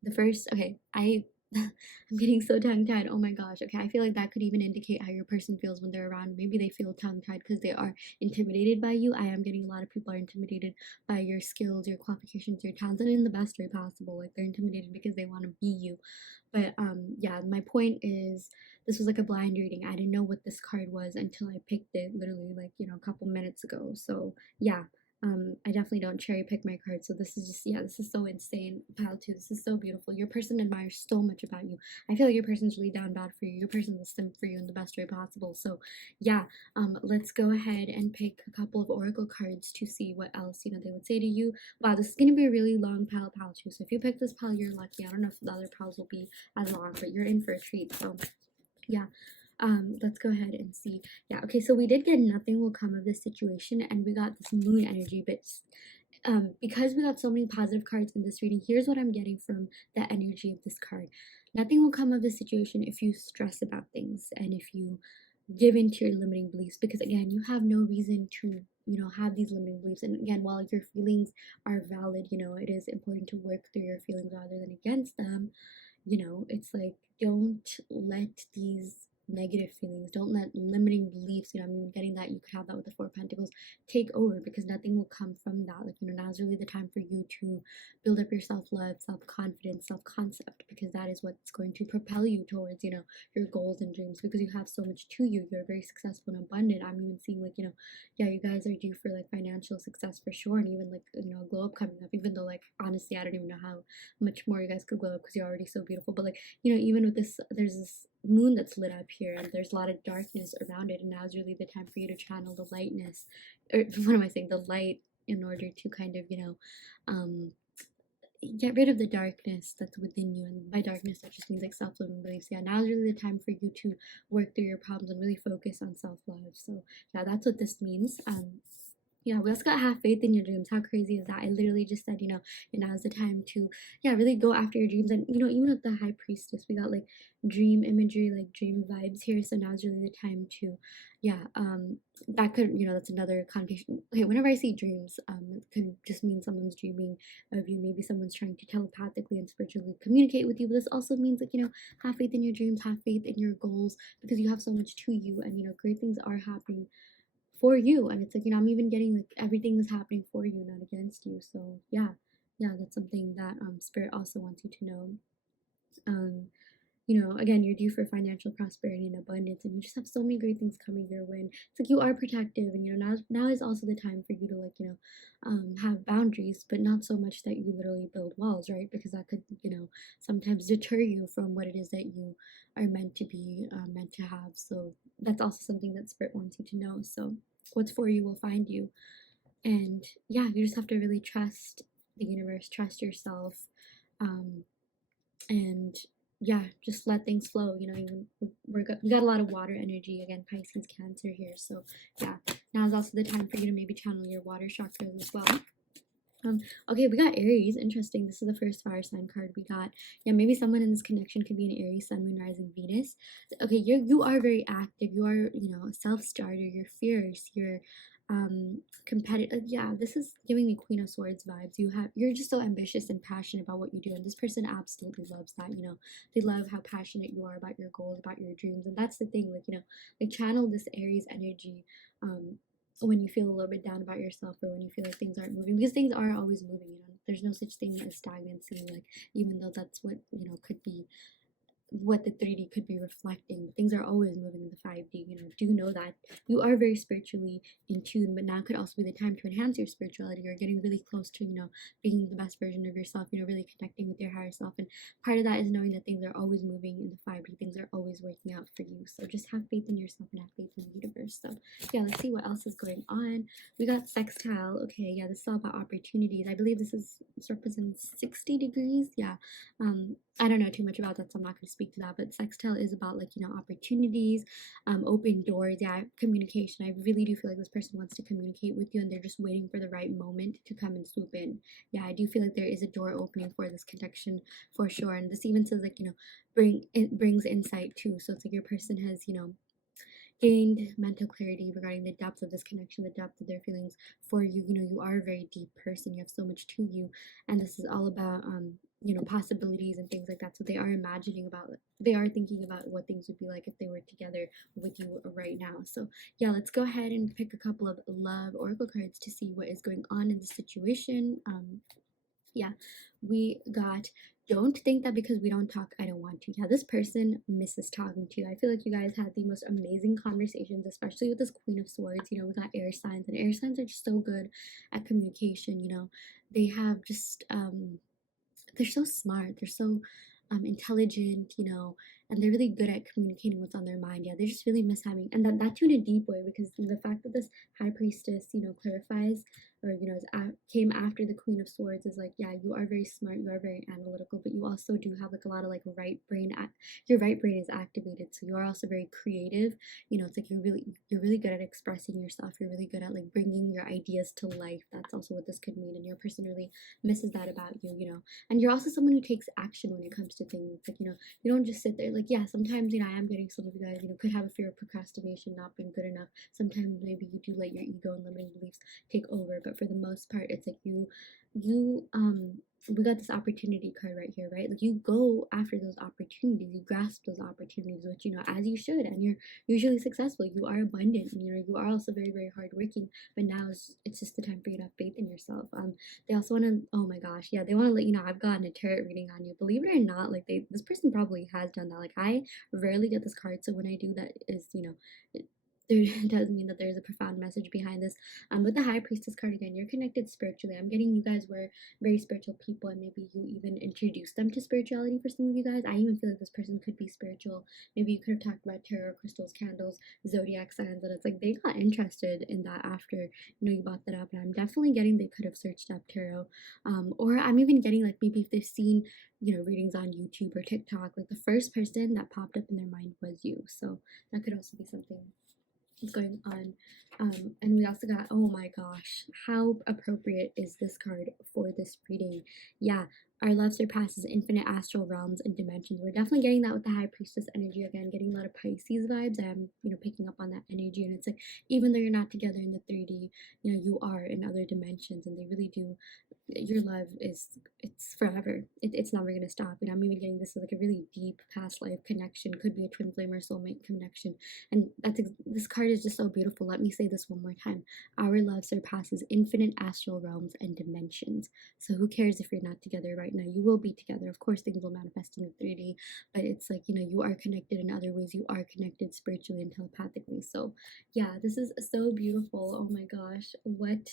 the first, okay, I I'm getting so tongue-tied. Oh my gosh. Okay, I feel like that could even indicate how your person feels when they're around. Maybe they feel tongue-tied because they are intimidated by you. I am getting a lot of people are intimidated by your skills, your qualifications, your talents, and in the best way possible. Like they're intimidated because they want to be you. But yeah, my point is this was like a blind reading. I didn't know what this card was until I picked it literally like, a couple minutes ago. So yeah, I definitely don't cherry pick my cards. So this is just, yeah, this is so insane. Pile 2, this is so beautiful. Your person admires so much about you. I feel like your person's really down bad for you. Your person's a simp for you in the best way possible. So yeah, let's go ahead and pick a couple of oracle cards to see what else, they would say to you. Wow, this is going to be a really long pile 2. So if you pick this pile, you're lucky. I don't know if the other piles will be as long, but you're in for a treat. So yeah, let's go ahead and see. Yeah, okay, so we did get nothing will come of this situation, and we got this moon energy, but because we got so many positive cards in this reading, here's what I'm getting from the energy of this card. Nothing will come of this situation if you stress about things and if you give into your limiting beliefs, because again, you have no reason to have these limiting beliefs. And again, while your feelings are valid, it is important to work through your feelings rather than against them. It's like, don't let these negative feelings, don't let limiting beliefs, I'm getting that you could have that with the Four of Pentacles, take over, because nothing will come from that. Like, now's really the time for you to build up your self-love, self-confidence, self-concept, because that is what's going to propel you towards, your goals and dreams, because you have so much to you. You're very successful and abundant. I'm even seeing like, yeah, you guys are due for like financial success for sure, and even like, a glow up coming up, even though like honestly I don't even know how much more you guys could glow up because you're already so beautiful. But like, even with this, there's this moon that's lit up here and there's a lot of darkness around it, and now is really the time for you to channel the lightness, or what am I saying, the light, in order to kind of um get rid of the darkness that's within you. And by darkness, that just means like self-limiting beliefs. Yeah, now is really the time for you to work through your problems and really focus on self-love. So yeah, that's what this means. Yeah, we also got have faith in your dreams. How crazy is that? I literally just said, now's the time to, yeah, really go after your dreams. And, even with the High Priestess, we got like dream imagery, like dream vibes here. So now's really the time to, yeah, that could, that's another connotation. Okay, whenever I see dreams, it could just mean someone's dreaming of you. Maybe someone's trying to telepathically and spiritually communicate with you. But this also means like, have faith in your dreams, have faith in your goals, because you have so much to you, and, great things are happening for you. And it's like, I'm even getting like everything is happening for you, not against you. So yeah, that's something that spirit also wants you to know. um again, you're due for financial prosperity and abundance, and you just have so many great things coming your way. And it's like you are protective, and now is also the time for you to like have boundaries, but not so much that you literally build walls, right? Because that could sometimes deter you from what it is that you are meant to be, meant to have. So that's also something that spirit wants you to know. So what's for you will find you. And yeah, you just have to really trust the universe, trust yourself, um and yeah, just let things flow. We got a lot of water energy, again, Pisces, Cancer here. So yeah, now is also the time for you to maybe channel your water chakras as well. Okay, we got Aries. Interesting. This is the first fire sign card we got. Yeah, maybe someone in this connection could be an Aries, Sun, Moon, Rising, Venus. Okay, you are very active. You are, a self-starter. You're fierce. You're competitive. Yeah, this is giving me Queen of Swords vibes. You're just so ambitious and passionate about what you do, and this person absolutely loves that. They love how passionate you are about your goals, about your dreams. And that's the thing, like, like channel this Aries energy when you feel a little bit down about yourself, or when you feel like things aren't moving, because things are always moving. There's no such thing as stagnancy, like, even though that's what could be what the 3D could be reflecting. Things are always moving in the 5D. Do know that you are very spiritually in tune, but now could also be the time to enhance your spirituality. You're getting really close to, being the best version of yourself, really connecting with your higher self. And part of that is knowing that things are always moving in the 5D. Things are always working out for you. So just have faith in yourself and have faith in the universe. So yeah, let's see what else is going on. We got sextile. Okay, yeah, this is all about opportunities. I believe this represents 60 degrees. Yeah. I don't know too much about that, so I'm not going to speak to that. But sextile is about like opportunities, open doors. Yeah, communication. I really do feel like this person wants to communicate with you, and they're just waiting for the right moment to come and swoop in. Yeah, I do feel like there is a door opening for this connection for sure. And this even says like it brings insight too. So it's like your person has gained mental clarity regarding the depth of this connection, the depth of their feelings for you. You are a very deep person. You have so much to you, and this is all about you know, possibilities and things like that. So they are they are thinking about what things would be like if they were together with you right now. So yeah, let's go ahead and pick a couple of love oracle cards to see what is going on in the situation. Yeah, we got, don't think that because we don't talk, I don't want to. Yeah, this person misses talking to you. I feel like you guys had the most amazing conversations, especially with this Queen of Swords. You know, we got air signs, and air signs are just so good at communication. You know, they have just they're so smart, they're so intelligent, you know, and they're really good at communicating what's on their mind. Yeah, they just really miss having, and that too in a deep way, because the fact that this high priestess, you know, clarifies, or you know, came after the Queen of Swords, is like, yeah, you are very smart, you are very analytical, but you also do have like a lot of like your right brain is activated, so you are also very creative. You know, it's like you're really good at expressing yourself, you're really good at like bringing your ideas to life. That's also what this could mean, and your person really misses that about you, you know. And you're also someone who takes action when it comes to things. Like, you know, you don't just sit there. Like, yeah, sometimes, you know, I am getting some of you guys, you know, could have a fear of procrastination, not being good enough. Sometimes maybe you do let your ego and limiting beliefs take over, but for the most part, it's like we got this opportunity card right here, right? Like, you go after those opportunities, you grasp those opportunities, which, you know, as you should, and you're usually successful. You are abundant, and you know, you are also very, very hardworking. But now it's just the time for you to have faith in yourself. They also want to, oh my gosh, yeah, they want to let you know, I've gotten a tarot reading on you. Believe it or not, like, this person probably has done that. Like, I rarely get this card, so when I do, that is, you know, there does mean that there's a profound message behind this. With the High Priestess card, again, you're connected spiritually. I'm getting you guys were very spiritual people, and maybe you even introduced them to spirituality. For some of you guys, I even feel like this person could be spiritual. Maybe you could have talked about tarot, crystals, candles, zodiac signs, and it's like they got interested in that after, you know, you brought that up. And I'm definitely getting they could have searched up tarot, or I'm even getting like maybe if they've seen, you know, readings on YouTube or TikTok, like the first person that popped up in their mind was you. So that could also be something is going on. And we also got, oh my gosh, how appropriate is this card for this reading? Yeah, our love surpasses infinite astral realms and dimensions. We're definitely getting that with the High Priestess energy. Again, getting a lot of Pisces vibes. I'm, you know, picking up on that energy, and it's like, even though you're not together in the 3D, you know, you are in other dimensions, and they really do, your love is, it's forever. It's never gonna stop. And I'm even getting this like a really deep past life connection. Could be a twin flame or soulmate connection. And this card is just so beautiful. Let me say this one more time. Our love surpasses infinite astral realms and dimensions. So who cares if you're not together right now? You will be together. Of course, things will manifest in the 3D, but it's like, you know, you are connected in other ways. You are connected spiritually and telepathically. So yeah, this is so beautiful. Oh my gosh, what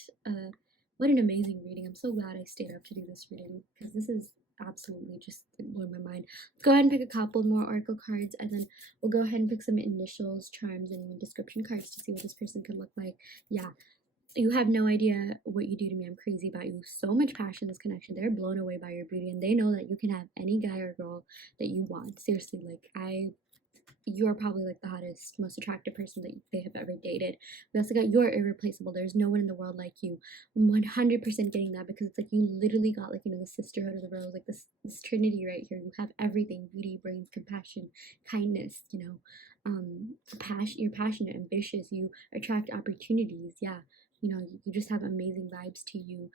an amazing reading. I'm so glad I stayed up to do this reading, because this is absolutely just blowing my mind. Let's go ahead and pick a couple more oracle cards, and then we'll go ahead and pick some initials, charms, and even description cards to see what this person could look like. Yeah, you have no idea what you do to me. I'm crazy about you. So much passion, this connection. They're blown away by your beauty, and they know that you can have any guy or girl that you want. Seriously, like, you're probably like the hottest, most attractive person that they have ever dated. We also got, you're irreplaceable. There's no one in the world like you. I'm 100% getting that, because it's like you literally got, like, you know, the sisterhood of the rose, like this trinity right here. You have everything: beauty, brains, compassion, kindness, you know, passion. You're passionate, ambitious, you attract opportunities. Yeah, you know, you just have amazing vibes to you.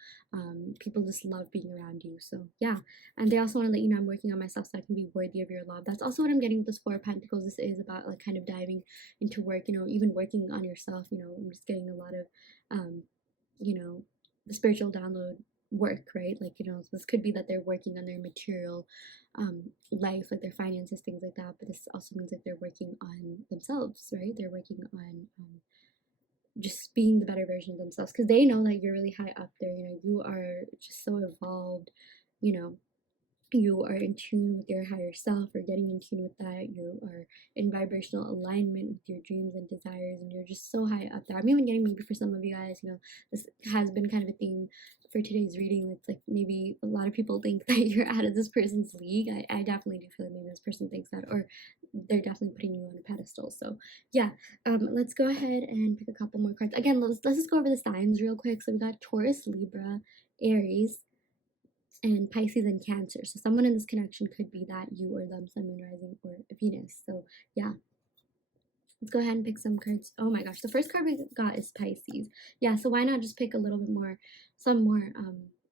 People just love being around you. So yeah, and they also want to let you know, I'm working on myself so I can be worthy of your love. That's also what I'm getting with this Four of Pentacles. This is about like kind of diving into work, you know, even working on yourself. You know, I'm just getting a lot of, you know, the spiritual download work, right? Like, you know, this could be that they're working on their material life, like their finances, things like that. But this also means that they're working on themselves, right? They're working on just being the better version of themselves, because they know that you're really high up there. You know, you are just so evolved, you know, you are in tune with your higher self, or getting in tune with that. You are in vibrational alignment with your dreams and desires, and you're just so high up there. I'm even getting, maybe for some of you guys, you know, this has been kind of a theme for today's reading. It's like maybe a lot of people think that you're out of this person's league. I definitely do feel like maybe this person thinks that, or they're definitely putting you on a pedestal. So yeah, let's go ahead and pick a couple more cards. Again, let's just go over the signs real quick. So we got Taurus, Libra, Aries, and Pisces and Cancer. So someone in this connection could be that you or them, Sun, Moon, Rising, or Venus. So yeah, let's go ahead and pick some cards. Oh my gosh, the first card we got is Pisces. Yeah, so why not just pick a little bit more, some more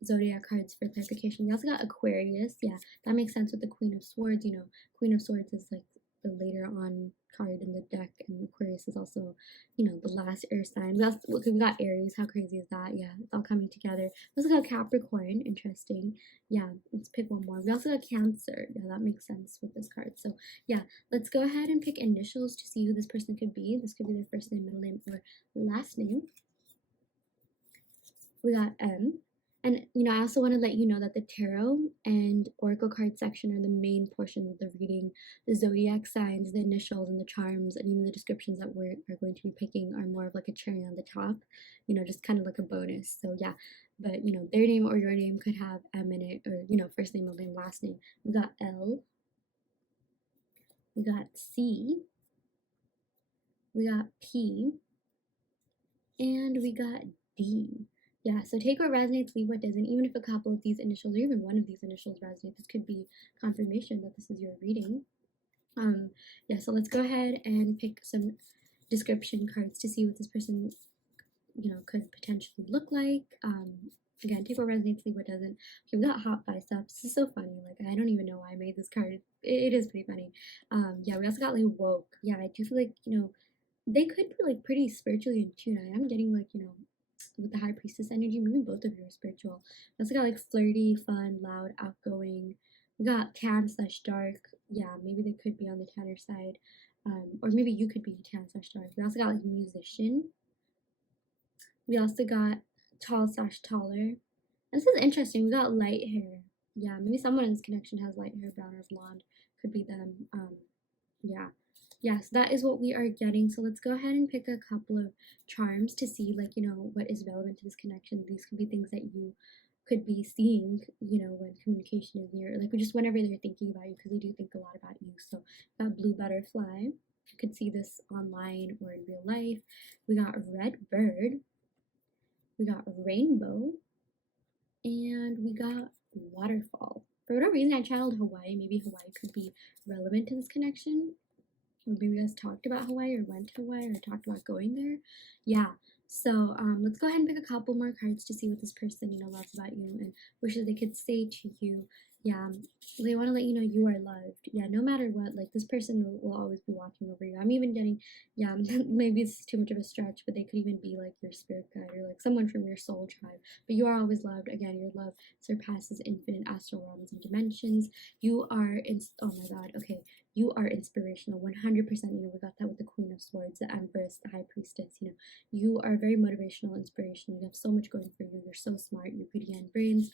zodiac cards for clarification. We also got Aquarius. Yeah, that makes sense with the Queen of Swords. You know, Queen of Swords is like the later on card in the deck, and Aquarius is also, you know, the last air sign. We got Aries. How crazy is that? Yeah, it's all coming together. We also got Capricorn. Interesting. Yeah, let's pick one more. We also got Cancer. Yeah, that makes sense with this card. So yeah, let's go ahead and pick initials to see who this person could be. This could be their first name, middle name, or last name. We got M. And, you know, I also want to let you know that the tarot and oracle card section are the main portion of the reading. The zodiac signs, the initials, and the charms, and even the descriptions that we're going to be picking are more of like a cherry on the top, you know, just kind of like a bonus. So, yeah, but, you know, their name or your name could have M in it, or, you know, first name, middle name, last name. We got L. We got C. We got P. And we got D. Yeah, so take what resonates, leave what doesn't. Even if a couple of these initials or even one of these initials resonate, this could be confirmation that this is your reading. Yeah, so let's go ahead and pick some description cards to see what this person, you know, could potentially look like. Again, take what resonates, leave what doesn't. Okay, we got hot biceps. This is so funny. Like, I don't even know why I made this card. It is pretty funny. Yeah, we also got like woke. Yeah, I do feel like, you know, they could be like pretty spiritually in tune. I am getting like, you know, with the high priestess energy, maybe both of you are spiritual. We also got like flirty, fun, loud, outgoing. We got tan slash dark. Yeah, maybe they could be on the tanner side. Or maybe you could be tan slash dark. We also got like musician. We also got tall slash taller. And this is interesting. We got light hair. Yeah, maybe someone in this connection has light hair, brown or blonde. Could be them. Yeah. Yes, that is what we are getting. So let's go ahead and pick a couple of charms to see, like, you know, what is relevant to this connection. These could be things that you could be seeing, you know, when communication is near, like just whenever they're thinking about you, because they do think a lot about you. So that blue butterfly, you could see this online or in real life. We got red bird, we got rainbow, and we got waterfall. For whatever reason, I channeled Hawaii. Maybe Hawaii could be relevant to this connection. Or maybe you guys talked about Hawaii or went to Hawaii or talked about going there. Yeah. So let's go ahead and pick a couple more cards to see what this person, you know, loves about you and wishes they could say to you. Yeah, they want to let you know you are loved. Yeah, no matter what, like this person will always be watching over you. I'm even getting, yeah, maybe it's too much of a stretch, but they could even be like your spirit guide or like someone from your soul tribe. But you are always loved. Again, your love surpasses infinite astral realms and dimensions. You are oh my god, okay. You are inspirational, 100%. You know, we got that with the Queen of Swords, the Empress, the High Priestess. You know, you are very motivational, inspirational. You have so much going for you. You're so smart. You're pretty and brains.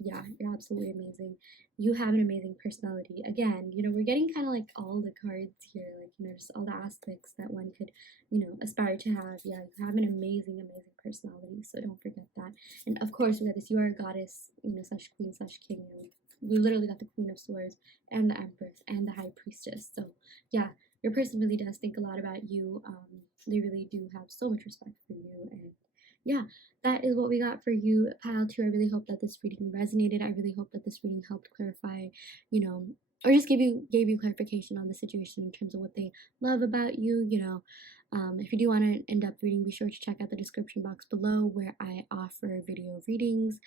Yeah, you're absolutely amazing. You have an amazing personality. Again, you know, we're getting kind of like all the cards here, like, you know, just all the aspects that one could, you know, aspire to have. Yeah, you have an amazing, amazing personality. So don't forget that. And of course, we got this. You are a goddess, you know, slash queen slash king. You know, we literally got the Queen of Swords and the Empress and the High Priestess. So yeah, your person really does think a lot about you. They really do have so much respect for you. And yeah, that is what we got for you, pile 2. I really hope that this reading resonated. I really hope that this reading helped clarify, you know, or just gave you clarification on the situation in terms of what they love about you. You know, if you do want an in-depth reading, be sure to check out the description box below where I offer video readings.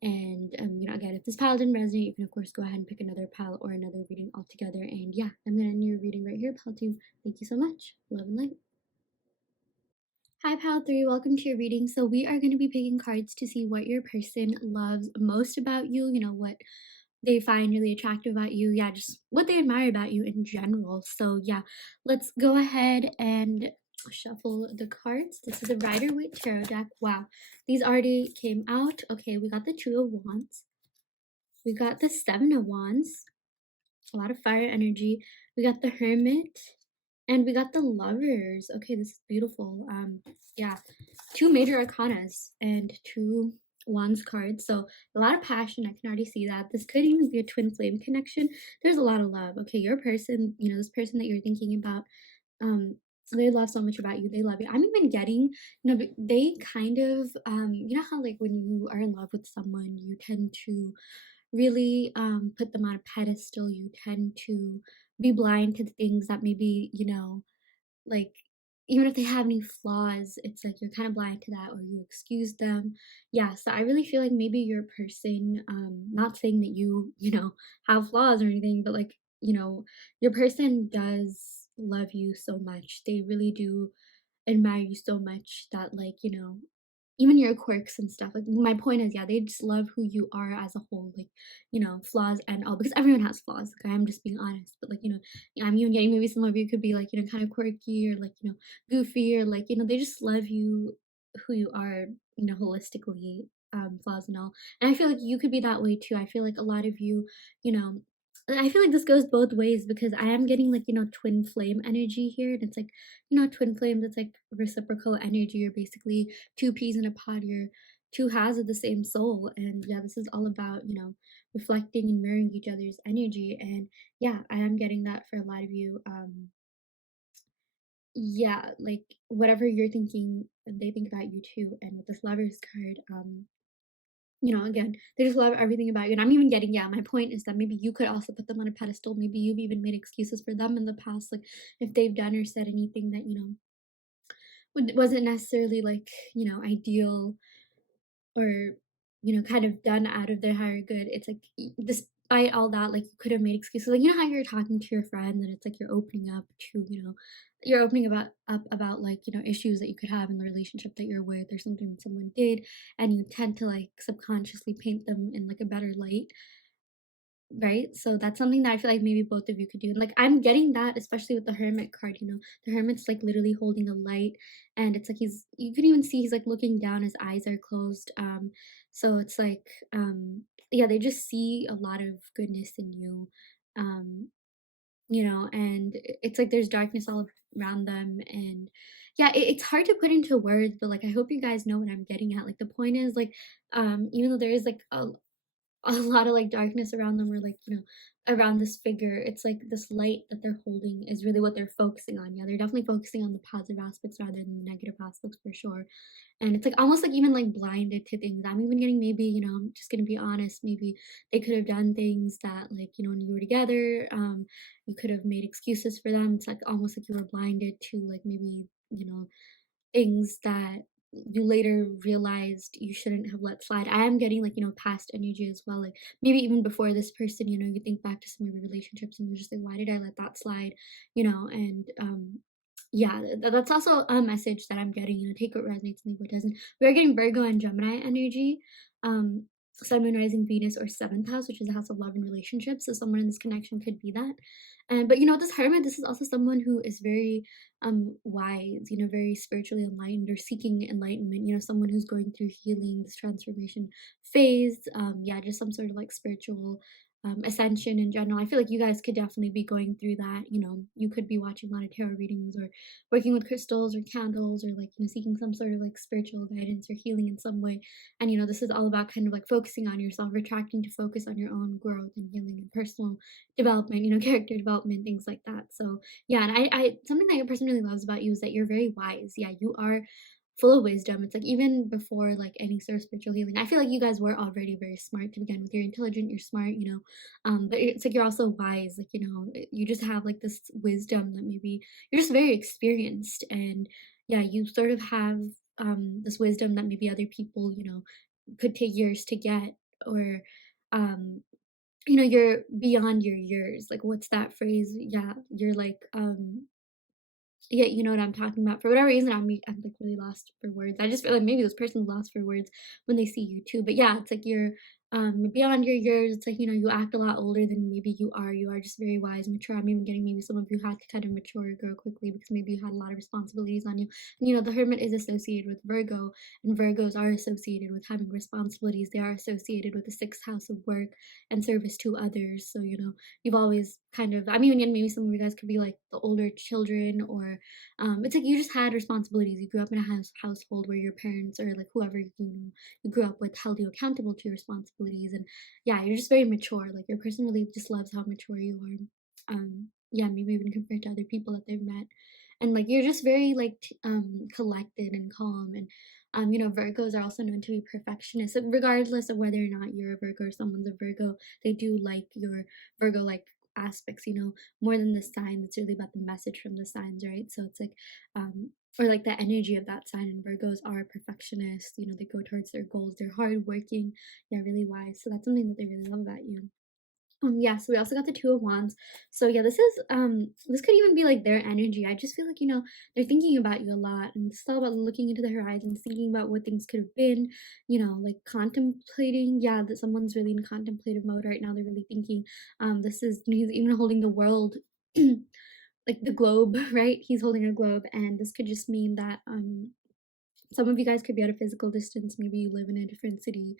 And you know, again, if this pile didn't resonate, you can of course go ahead and pick another pile or another reading altogether. And yeah, I'm gonna end your reading right here, pile 2. Thank you so much. Love and light. Hi, pile 3. Welcome to your reading. So we are going to be picking cards to see what your person loves most about you. You know, what they find really attractive about you. Yeah, just what they admire about you in general. So yeah, let's go ahead and shuffle the cards. This is a Rider-Waite tarot deck. Wow, these already came out. Okay, we got the Two of Wands. We got the Seven of Wands. A lot of fire energy. We got the Hermit. And we got the Lovers. Okay, this is beautiful. Yeah, 2 major arcanas and 2 wands cards. So a lot of passion. I can already see that. This could even be a twin flame connection. There's a lot of love. Okay, your person, you know, this person that you're thinking about, they love so much about you. They love you. I'm even getting, you know, they kind of, you know how like when you are in love with someone, you tend to really put them on a pedestal. You tend to be blind to the things that maybe, you know, like even if they have any flaws, it's like you're kind of blind to that or you excuse them. Yeah, so I really feel like maybe your person, not saying that you know, have flaws or anything, but like, your person does love you so much. They really do admire you so much that, like, even your quirks and stuff. Like, my point is, yeah, they just love who you are as a whole, like, flaws and all, because everyone has flaws. Like, I'm just being honest, but like, yeah, I'm even getting maybe some of you could be like, kind of quirky or like, goofy, or like, they just love you who you are, holistically, flaws and all. And I feel like you could be that way too. I feel like a lot of you, you know, I feel like this goes both ways because I am getting like, twin flame energy here. And it's like, twin flames, it's like reciprocal energy. You're basically two peas in a pod. You're two halves of the same soul. And yeah, this is all about, reflecting and mirroring each other's energy. And yeah, I am getting that for a lot of you. Yeah, like whatever you're thinking, they think about you too. And with this lovers card, again, they just love everything about you. And I'm even getting, yeah, my point is that maybe you could also put them on a pedestal. Maybe you've even made excuses for them in the past, like if they've done or said anything that, wasn't necessarily like, ideal, or kind of done out of their higher good. It's like, despite all that, like, you could have made excuses, like, how you're talking to your friend and it's like you're opening up to, you're opening about like, issues that you could have in the relationship that you're with, or something someone did, and you tend to like subconsciously paint them in like a better light. Right? So that's something that I feel like maybe both of you could do. And like, I'm getting that, especially with the hermit card, the hermit's like literally holding a light, and it's like you can even see he's like looking down, his eyes are closed. So it's like, yeah, they just see a lot of goodness in you. Um, and it's like there's darkness all around them. And yeah, it's hard to put into words, but like, I hope you guys know what I'm getting at. Like, the point is like, even though there is like a lot of like darkness around them, or like, around this figure, it's like this light that they're holding is really what they're focusing on. Yeah, they're definitely focusing on the positive aspects rather than the negative aspects, for sure. And it's like almost like even like blinded to things. I'm even getting, maybe, I'm just gonna be honest, maybe they could have done things that, like, when you were together, you could have made excuses for them. It's like almost like you were blinded to like, maybe, things that you later realized you shouldn't have let slide. I am getting like, past energy as well. Like, maybe even before this person, you think back to some of your relationships and you're just like, why did I let that slide? And yeah, that's also a message that I'm getting. Take what resonates, leave what doesn't. We're getting Virgo and Gemini energy. Um, Sun, Moon, Rising, Venus, or seventh house, which is the house of love and relationships. So someone in this connection could be that. And but this hermit, this is also someone who is very wise, very spiritually enlightened or seeking enlightenment, someone who's going through healing, this transformation phase. Yeah, just some sort of like spiritual ascension in general. I feel like you guys could definitely be going through that. You could be watching a lot of tarot readings, or working with crystals or candles, or like, seeking some sort of like spiritual guidance or healing in some way. And this is all about kind of like focusing on yourself, retracting to focus on your own growth and healing and personal development, character development, things like that. So yeah, and I something that your person really loves about you is that you're very wise. Yeah, you are full of wisdom. It's like even before like any sort of spiritual healing, I feel like you guys were already very smart to begin with. You're intelligent, you're smart, but it's like you're also wise. Like, you just have like this wisdom that maybe you're just very experienced. And yeah, you sort of have this wisdom that maybe other people, could take years to get, or um you're beyond your years. Like, what's that phrase? Yeah, you're like, yeah, you know what I'm talking about. For whatever reason, I'm like really lost for words. I just feel like maybe this person's lost for words when they see you too. But yeah, it's like you're beyond your years. It's like, you act a lot older than maybe you are. You are just very wise, mature. I'm even getting maybe some of you had to kind of mature or grow quickly because maybe you had a lot of responsibilities on you. And, the hermit is associated with Virgo, and Virgos are associated with having responsibilities. They are associated with the sixth house of work and service to others. So, you've always kind of, I mean, and maybe some of you guys could be like the older children, or it's like you just had responsibilities. You grew up in a household where your parents, or like whoever you grew up with, held you accountable to your responsibilities. And yeah, you're just very mature. Like, your person really just loves how mature you are. Yeah, maybe even compared to other people that they've met. And like, you're just very like collected and calm. And Virgos are also known to be perfectionists. So regardless of whether or not you're a Virgo or someone's a Virgo, they do like your Virgo like aspects, you know, more than the sign. It's really about the message from the signs, right? So it's like, or like the energy of that sign. And Virgos are perfectionists, you know, they go towards their goals, they're hardworking, they're really wise. So that's something that they really love about you. Yeah, so we also got the Two of Wands. So yeah, this could even be like their energy. I just feel like, you know, they're thinking about you a lot, and it's all about looking into the horizons, thinking about what things could have been, you know, like contemplating. Yeah, that someone's really in contemplative mode right now. They're really thinking. This is he's even holding the world, like the globe, right? He's holding a globe, and this could just mean that some of you guys could be at a physical distance. Maybe you live in a different city,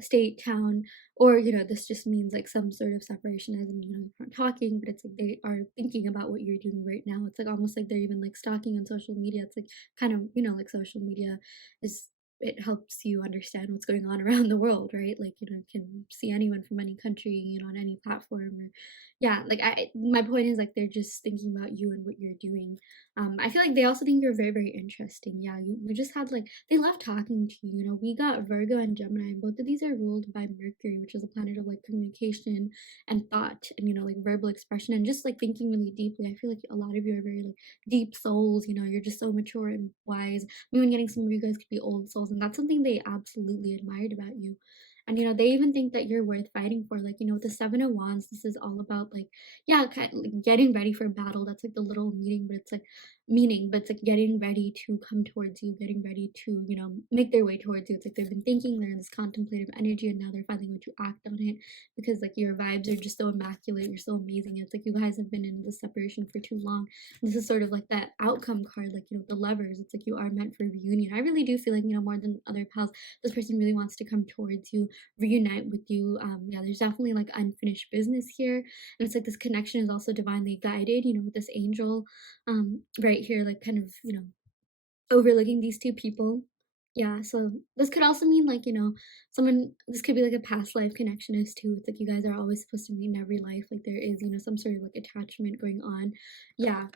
state, town, or, you know, this just means like some sort of separation, as in, you know, you're not talking, but it's like they are thinking about what you're doing right now. It's like almost like they're even like stalking on social media. It's like kind of, you know, like social media is, it helps you understand what's going on around the world, right? Like, you know, you can see anyone from any country, you know, on any platform. Or yeah, like my point is like they're just thinking about you and what you're doing. I feel like they also think you're very, very interesting. Yeah, you just had like, they love talking to you. You know, we got Virgo and Gemini, and both of these are ruled by Mercury, which is a planet of like communication and thought, and, you know, like verbal expression and just like thinking really deeply. I feel like a lot of you are very like deep souls. You know, you're just so mature and wise. Even getting some of you guys could be old souls, and that's something they absolutely admired about you. And, you know, they even think that you're worth fighting for. Like, you know, with the Seven of Wands, this is all about like, yeah, kind of like getting ready for battle. That's like the little meeting, but it's like meaning, but it's like getting ready to come towards you, getting ready to, you know, make their way towards you. It's like they've been thinking, they're in this contemplative energy, and now they're finally going to act on it, because like your vibes are just so immaculate, you're so amazing. It's like you guys have been in this separation for too long. This is sort of like that outcome card, like, you know, the lovers. It's like you are meant for reunion. I really do feel like, you know, more than other pals, this person really wants to come towards you, reunite with you. Yeah, there's definitely like unfinished business here, and it's like this connection is also divinely guided, you know, with this angel right here, like kind of, you know, overlooking these two people. Yeah, so this could also mean like, you know, someone, this could be like a past life connectionist too. It's like you guys are always supposed to meet in every life. Like there is, you know, some sort of like attachment going on. Yeah.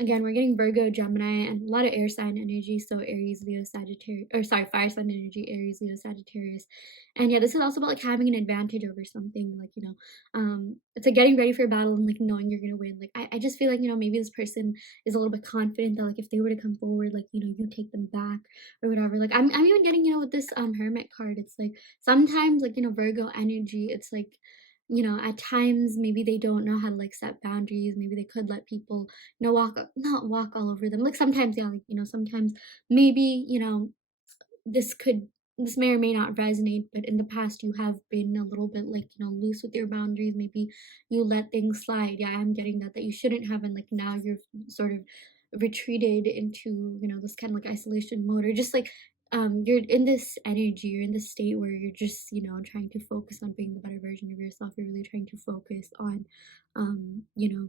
Again, we're getting Virgo, Gemini, and a lot of air sign energy. So Aries, Leo, Sagittarius, or sorry, fire sign energy, Aries, Leo, Sagittarius. And yeah, this is also about like having an advantage over something, like, you know, it's like getting ready for a battle and like knowing you're gonna win. Like I just feel like, you know, maybe this person is a little bit confident that like if they were to come forward, like, you know, you take them back or whatever. Like I'm even getting, you know, with this hermit card, it's like sometimes like, you know, Virgo energy, it's like, you know, at times maybe they don't know how to like set boundaries. Maybe they could let people, you know, not walk all over them. Like sometimes, yeah, like, you know, sometimes maybe, you know, this could, this may or may not resonate, but in the past you have been a little bit like, you know, loose with your boundaries. Maybe you let things slide. Yeah, I'm getting that you shouldn't have, and like now you're sort of retreated into, you know, this kind of like isolation mode, or just like you're in this energy, you're in this state where you're just, you know, trying to focus on being the better version of yourself. You're really trying to focus on you know,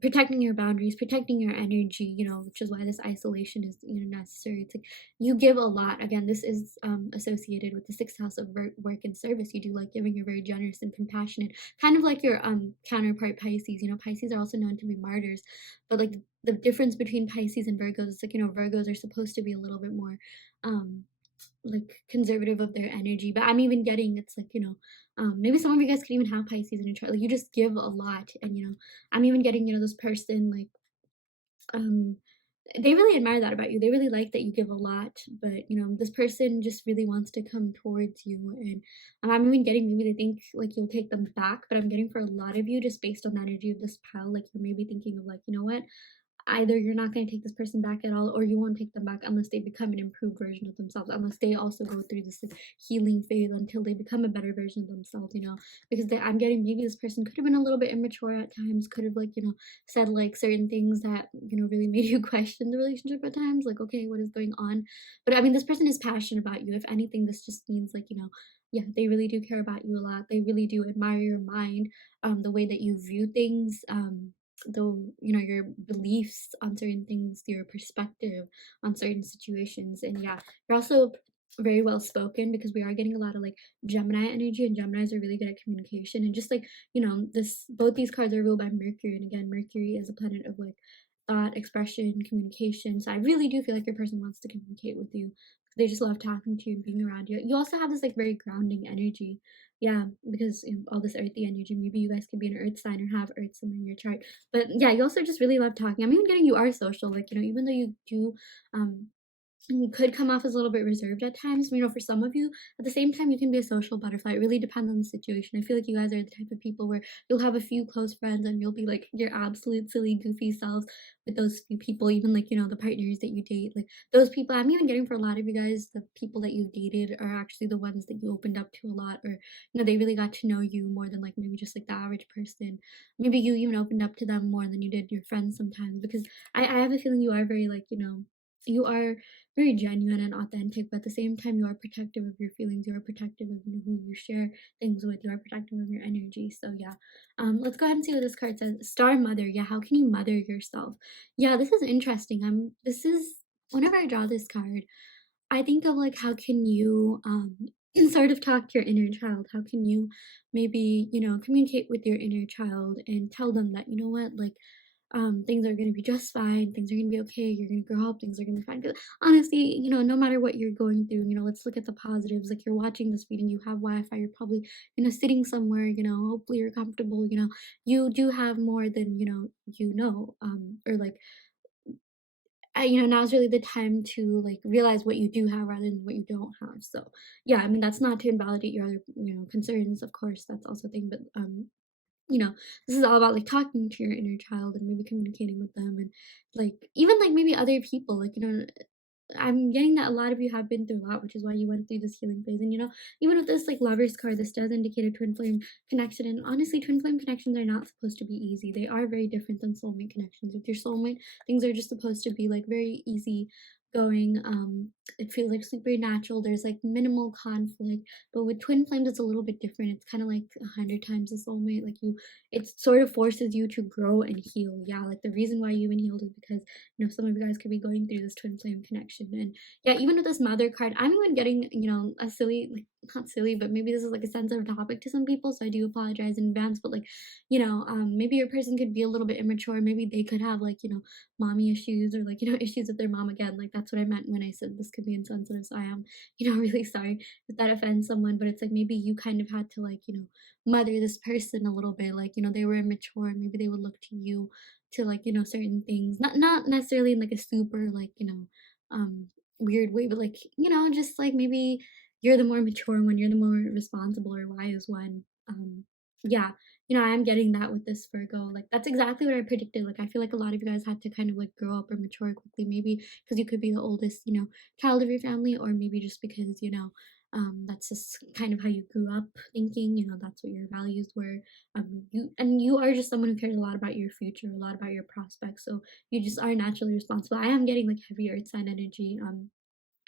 protecting your boundaries, protecting your energy, you know, which is why this isolation is, you know, necessary. It's like you give a lot. Again, this is associated with the sixth house of work and service. You do like giving. You're very generous and compassionate, kind of like your counterpart Pisces. You know, Pisces are also known to be martyrs, but like the difference between Pisces and Virgos is like, you know, Virgos are supposed to be a little bit more um like conservative of their energy. But I'm even getting, it's like, you know, maybe some of you guys can even have Pisces in your chart. Like you just give a lot, and, you know, I'm even getting, you know, this person like um they really admire that about you. They really like that you give a lot, but, you know, this person just really wants to come towards you. And I'm even getting, maybe they think like you'll take them back, but I'm getting for a lot of you, just based on the energy of this pile, like you're maybe thinking of like, you know what, either you're not going to take this person back at all, or you won't take them back unless they become an improved version of themselves, unless they also go through this like healing phase until they become a better version of themselves, you know. Because I'm getting, maybe this person could have been a little bit immature at times, could have like, you know, said like certain things that, you know, really made you question the relationship at times, like, okay, what is going on? But I mean, this person is passionate about you. If anything, this just means like, you know, yeah, they really do care about you a lot. They really do admire your mind, the way that you view things, though, you know, your beliefs on certain things, your perspective on certain situations. And yeah, you're also very well spoken, because we are getting a lot of like Gemini energy, and Geminis are really good at communication. And just like, you know, this, both these cards are ruled by Mercury, and again, Mercury is a planet of like thought, expression, communication. So I really do feel like your person wants to communicate with you. They just love talking to you and being around you. You also have this like very grounding energy, Yeah, because all this earthy energy, maybe you guys could be an earth sign or have earth somewhere in your chart. But yeah, you also just really love talking. I'm even getting you are social, like, even though you do um you could come off as a little bit reserved at times, for some of you. At the same time, you can be a social butterfly. It really depends on the situation. I feel like you guys are the type of people where you'll have a few close friends and you'll be like your absolute silly, goofy selves with those few people, even like, the partners that you date. Like those people, I'm even getting for a lot of you guys, the people that you've dated are actually the ones that you opened up to a lot, or, they really got to know you more than like maybe just like the average person. Maybe you even opened up to them more than you did your friends sometimes, because I have a feeling you are very like, you are very genuine and authentic, but at the same time, you are protective of your feelings. You are protective of who you share things with. You are protective of your energy. So yeah, let's go ahead and see what this card says. Star Mother. Yeah, how can you mother yourself? Yeah, this is interesting. This is whenever I draw this card, I think of like how can you sort of talk to your inner child? How can you maybe communicate with your inner child and tell them that what, like, things are gonna be just fine, things are gonna be okay, you're gonna grow up, things are gonna be fine. 'Cause honestly, no matter what you're going through, let's look at the positives. Like you're watching this reading, you have Wi-Fi, you're probably, sitting somewhere, hopefully you're comfortable, you do have more than or like now's really the time to like realize what you do have rather than what you don't have. So yeah, I mean that's not to invalidate your other concerns, of course, that's also a thing, but you know, this is all about like talking to your inner child and maybe communicating with them, and like even like maybe other people, like I'm getting that a lot of you have been through a lot, which is why you went through this healing phase. And even with this like lovers card, this does indicate a twin flame connection. And honestly, twin flame connections are not supposed to be easy. They are very different than soulmate connections. With your soulmate, things are just supposed to be like very easy going. It feels like super natural. There's like minimal conflict. But with twin flames, it's a little bit different. It's kind of like 100 times a soulmate. Like it sort of forces you to grow and heal. Yeah, like the reason why you even healed is because some of you guys could be going through this twin flame connection. And yeah, even with this mother card, I'm even getting, a silly, like not silly, but maybe this is like a sensitive topic to some people. So I do apologize in advance. But like, maybe your person could be a little bit immature. Maybe they could have like, mommy issues or like, issues with their mom again. Like that's what I meant when I said this could be insensitive. So I am, really sorry if that offends someone. But it's like maybe you kind of had to like, mother this person a little bit. Like, they were immature. Maybe they would look to you to like certain things, not necessarily in like a super like um weird way, but like just like maybe you're the more mature one, you're the more responsible or wise one. Yeah, I'm getting that with this Virgo. Like that's exactly what I predicted. Like I feel like a lot of you guys had to kind of like grow up or mature quickly, maybe because you could be the oldest child of your family, or maybe just because that's just kind of how you grew up thinking, that's what your values were. You are just someone who cares a lot about your future, a lot about your prospects, so you just are naturally responsible. I am getting like heavy earth sign energy.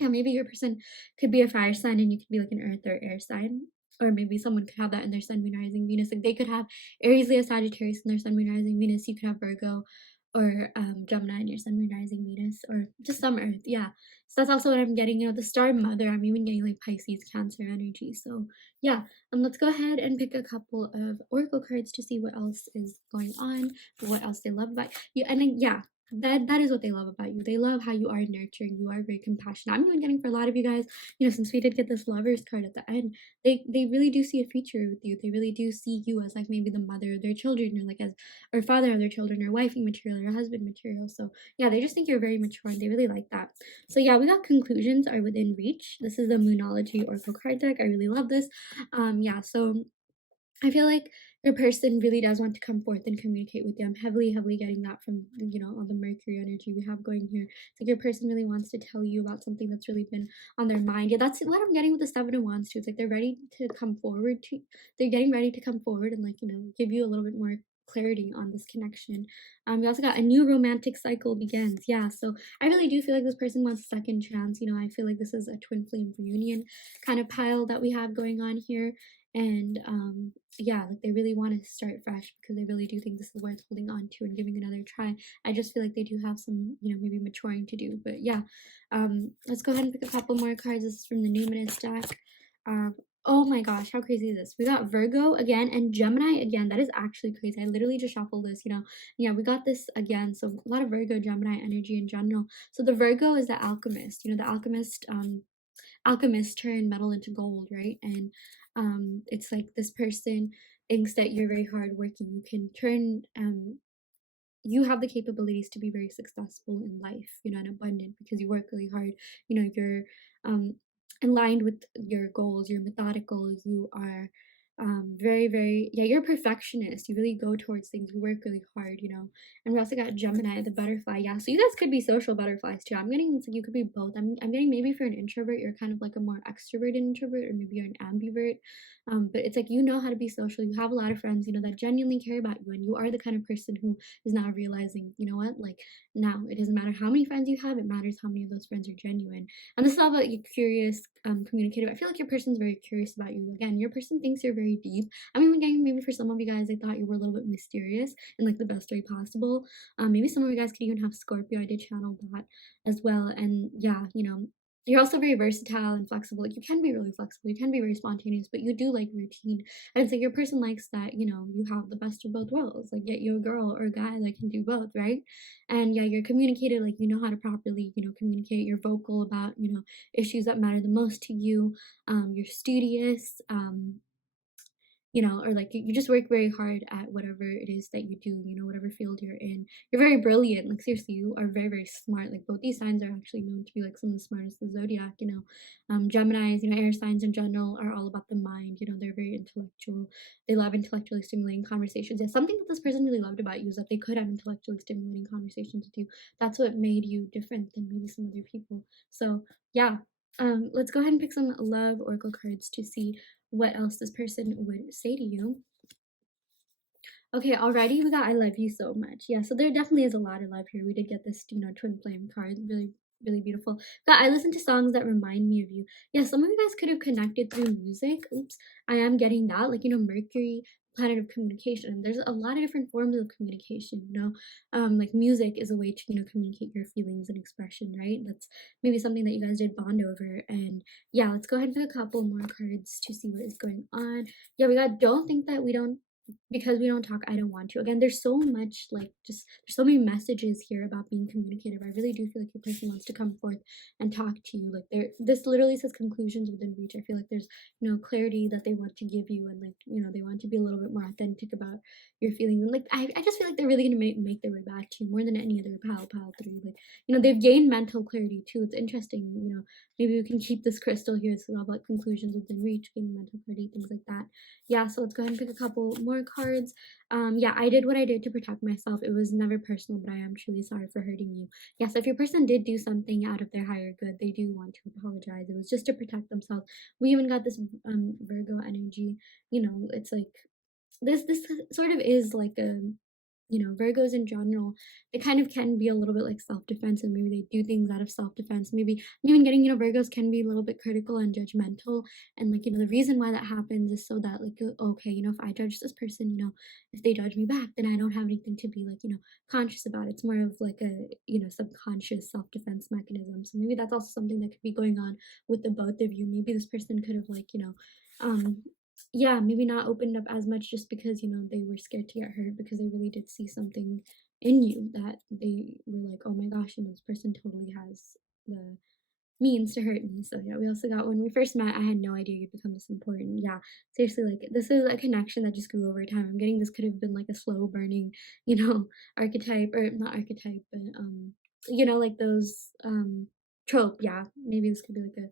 Yeah, maybe your person could be a fire sign and you could be like an earth or air sign. Or maybe someone could have that in their sun, moon, rising, Venus. Like they could have Aries, Leo, Sagittarius in their sun, moon, rising, Venus. You could have Virgo or Gemini in your sun, moon, rising, Venus, or just some earth. Yeah. So that's also what I'm getting. The star mother, I'm even getting like Pisces, Cancer energy. So yeah. Let's go ahead and pick a couple of oracle cards to see what else is going on, what else they love about you. And then yeah, that is what they love about you. They love how you are nurturing, you are very compassionate. I'm even getting for a lot of you guys, since we did get this lovers card at the end, they really do see a future with you. They really do see you as like maybe the mother of their children, or like as or father of their children, or wifey material, or husband material. So yeah, they just think you're very mature and they really like that. So yeah, we got conclusions are within reach. This is the Moonology Oracle card deck. I really love this. Yeah, so I feel like your person really does want to come forth and communicate with you. I'm heavily, heavily getting that from, all the Mercury energy we have going here. It's like your person really wants to tell you about something that's really been on their mind. Yeah, that's what I'm getting with the Seven of Wands too. It's like they're ready to come forward to, they're getting ready to come forward and like, give you a little bit more clarity on this connection. We also got a new romantic cycle begins. Yeah, so I really do feel like this person wants a second chance. I feel like this is a twin flame reunion kind of pile that we have going on here. And yeah, like they really want to start fresh because they really do think this is worth holding on to and giving another try. I just feel like they do have some, maybe maturing to do. But yeah, let's go ahead and pick a couple more cards. This is from the Numinous deck. Oh my gosh, how crazy is this? We got Virgo again and Gemini again. That is actually crazy. I literally just shuffled this, Yeah, we got this again. So a lot of Virgo, Gemini energy in general. So the Virgo is the alchemist. The alchemist, alchemists turn metal into gold, right? And It's like this person thinks that you're very hardworking. You can turn you have the capabilities to be very successful in life, and abundant because you work really hard. You're um, aligned with your goals. You're methodical. You are very, very, yeah, you're a perfectionist. You really go towards things. You work really hard. And we also got Gemini, the butterfly. Yeah, so you guys could be social butterflies too. I'm getting it's like you could be both. I'm getting maybe for an introvert, you're kind of like a more extroverted introvert, or maybe you're an ambivert. But it's like you know how to be social. You have a lot of friends, that genuinely care about you, and you are the kind of person who is now realizing, you know what, like now it doesn't matter how many friends you have, it matters how many of those friends are genuine. And this is all about you curious, communicative. I feel like your person's very curious about you. Again, your person thinks you're very deep. I mean, again, maybe for some of you guys, they thought you were a little bit mysterious in like the best way possible. Maybe some of you guys could even have Scorpio. I did channel that as well. And yeah, you're also very versatile and flexible. Like you can be really flexible, you can be very spontaneous, but you do like routine. And so your person likes that, you have the best of both worlds. Like get you a girl or a guy that can do both, right? And yeah, you're communicative, like you know how to properly, communicate. You're vocal about, issues that matter the most to you. You're studious. Or like you just work very hard at whatever it is that you do, whatever field you're in. You're very brilliant. Like seriously, you are very, very smart. Like both these signs are actually known to be like some of the smartest in the zodiac. Geminis, air signs in general are all about the mind. They're very intellectual. They love intellectually stimulating conversations. Yeah, something that this person really loved about you is that they could have intellectually stimulating conversations with you. That's what made you different than maybe some other people. So yeah. Let's go ahead and pick some love oracle cards to see what else this person would say to you. Okay, already we got I love you so much. Yeah, so there definitely is a lot of love here. We did get this, twin flame card. Really, really beautiful. But I listen to songs that remind me of you. Yeah, some of you guys could have connected through music. Oops, I am getting that. Like, Mercury, planet of communication. There's a lot of different forms of communication. Like music is a way to, communicate your feelings and expression, right? That's maybe something that you guys did bond over. And yeah, let's go ahead and pick a couple more cards to see what is going on. Yeah, we got don't think that we don't because we don't talk, I don't want to. Again, there's so much like just there's so many messages here about being communicative. I really do feel like your person wants to come forth and talk to you. Like this literally says conclusions within reach. I feel like there's clarity that they want to give you, and like they want to be a little bit more authentic about your feelings. And like I just feel like they're really gonna make their way back to you more than any other pile three. Like they've gained mental clarity too. It's interesting. Maybe we can keep this crystal here. It's all about conclusions within reach, gaining mental clarity, things like that. Yeah, so let's go ahead and pick a couple more cards. Yeah, I did what I did to protect myself. It was never personal, but I am truly sorry for hurting you. Yeah, so if your person did do something out of their higher good, they do want to apologize. It was just to protect themselves. We even got this Virgo energy. It's like this sort of is like a Virgos in general, they kind of can be a little bit like self-defensive. Maybe they do things out of self-defense. Maybe I'm even getting, Virgos can be a little bit critical and judgmental. And like, the reason why that happens is so that like, okay, if I judge this person, if they judge me back, then I don't have anything to be like, conscious about. It's more of like a, subconscious self-defense mechanism. So maybe that's also something that could be going on with the both of you. Maybe this person could have like, um, yeah, maybe not opened up as much just because, they were scared to get hurt because they really did see something in you that they were like, oh my gosh, this person totally has the means to hurt me. So yeah, we also got when we first met, I had no idea you'd become this important. Yeah, seriously, like this is a connection that just grew over time. I'm getting this could have been like a slow burning, archetype or not archetype, but like those trope. Yeah, maybe this could be like a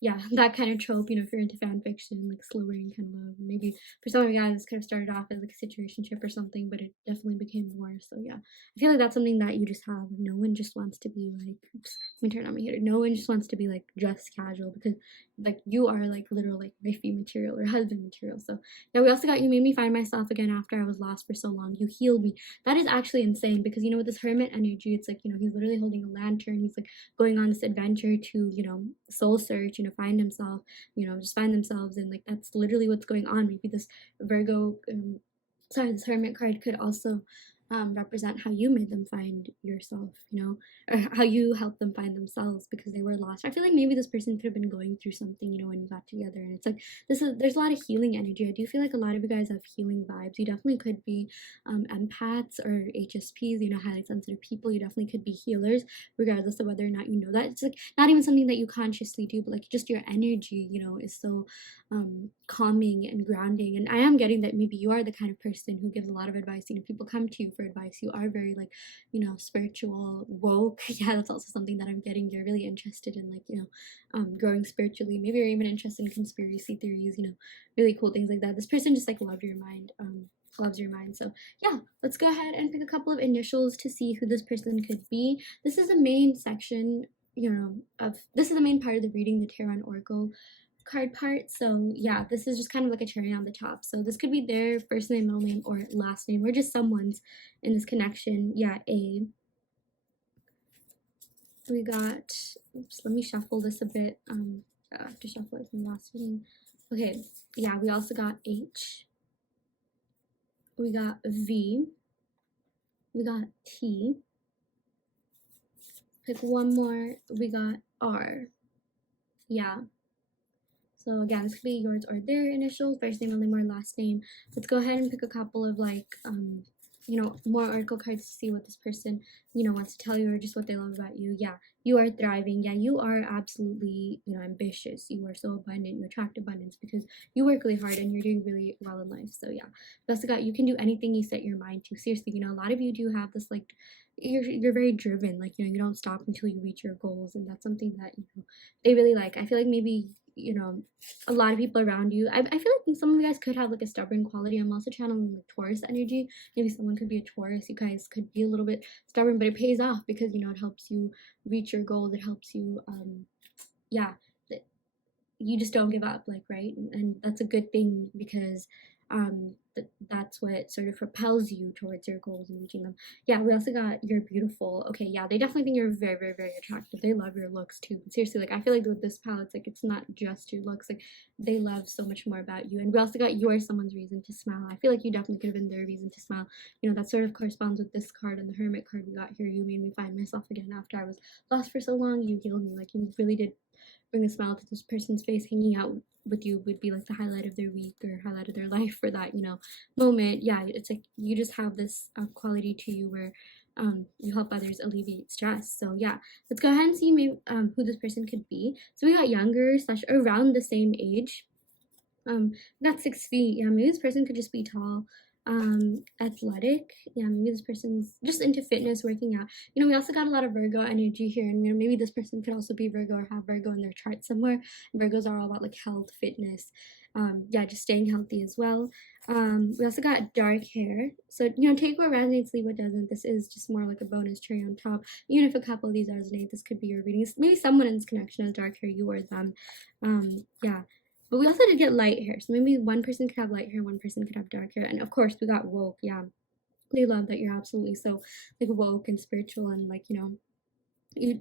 yeah, that kind of trope, if you're into fan fiction, like slow burning kind of love. Maybe for some of you guys, this could have started off as like a situationship or something, but it definitely became more. So yeah, I feel like that's something that you just have. No one just wants to be like, oops, let me turn on my heater. No one just wants to be like just casual because like you are like literal like wifey material or husband material. So yeah, we also got you made me find myself again after I was lost for so long. You healed me. That is actually insane because with this hermit energy, it's like he's literally holding a lantern. He's like going on this adventure to soul search, find himself, just find themselves, and like that's literally what's going on. Maybe this Virgo, sorry, this hermit card could also represent how you made them find yourself, you know, or how you helped them find themselves because they were lost. I feel like maybe this person could have been going through something, you know, when you got together, and it's like there's a lot of healing energy. I do feel like a lot of you guys have healing vibes. You definitely could be empaths or HSPs, you know, highly sensitive people. You definitely could be healers, regardless of whether or not you know that. It's like not even something that you consciously do, but like just your energy, you know, is so calming and grounding. And I am getting that maybe you are the kind of person who gives a lot of advice. You know, people come to you for advice. You are very like, you know, spiritual, woke. Yeah, that's also something that I'm getting. You're really interested in, like, you know, growing spiritually. Maybe you're even interested in conspiracy theories, you know, really cool things like that. This person just like loves your mind. So yeah, let's go ahead and pick a couple of initials to see who this person could be. This is the main section, you know, this is the main part of the reading, the tarot and oracle card part. So yeah, this is just kind of like a cherry on the top. So this could be their first name, middle name, or last name, or just someone's in this connection. Yeah, we got, oops, let me shuffle this a bit. I have to shuffle it from last reading. Okay, yeah, we also got H, we got V, we got T, pick one more, we got R. Yeah, so again, this could be yours or their initials, first name, middle name, or last name. Let's go ahead and pick a couple of like, you know, more oracle cards to see what this person, you know, wants to tell you, or just what they love about you. Yeah, you are thriving. Yeah, you are absolutely, you know, ambitious. You are so abundant. You attract abundance because you work really hard and you're doing really well in life. So yeah, we also got, you can do anything you set your mind to. Seriously, you know, a lot of you do have this like, you're very driven. Like, you know, you don't stop until you reach your goals, and that's something that, you know, they really like. I feel like maybe, you know, a lot of people around you, I feel like some of you guys could have like a stubborn quality. I'm also channeling like Taurus energy. Maybe someone could be a Taurus. You guys could be a little bit stubborn, but it pays off because, you know, it helps you reach your goals. It helps you, yeah, you just don't give up, like, right? And that's a good thing because that's what sort of propels you towards your goals and reaching them. Yeah, we also got you're beautiful. Okay, yeah, they definitely think you're very, very, very attractive. They love your looks too. But seriously, like, I feel like with this palette, it's like it's not just your looks. Like, they love so much more about you. And we also got you are someone's reason to smile. I feel like you definitely could have been their reason to smile. You know, that sort of corresponds with this card and the Hermit card we got here. You made me find myself again after I was lost for so long. You healed me. Like, you really did bring a smile to this person's face. Hanging out with you would be like the highlight of their week or highlight of their life for that, you know, moment. Yeah, it's like you just have this quality to you where you help others alleviate stress. So yeah, let's go ahead and see maybe who this person could be. So we got younger / around the same age. We got 6 feet. Yeah, maybe this person could just be tall, athletic. Yeah, maybe this person's just into fitness, working out. You know, we also got a lot of Virgo energy here, and you know, maybe this person could also be Virgo or have Virgo in their chart somewhere. And Virgos are all about like health, fitness, yeah, just staying healthy as well. We also got dark hair, so you know, take what resonates, leave what doesn't. This is just more like a bonus cherry on top. Even if a couple of these resonate, this could be your reading. Maybe someone in this connection has dark hair, you or them. Yeah. But we also did get light hair, so maybe one person could have light hair, one person could have dark hair, and of course we got woke. Yeah, they love that you're absolutely so like woke and spiritual, and like, you know, you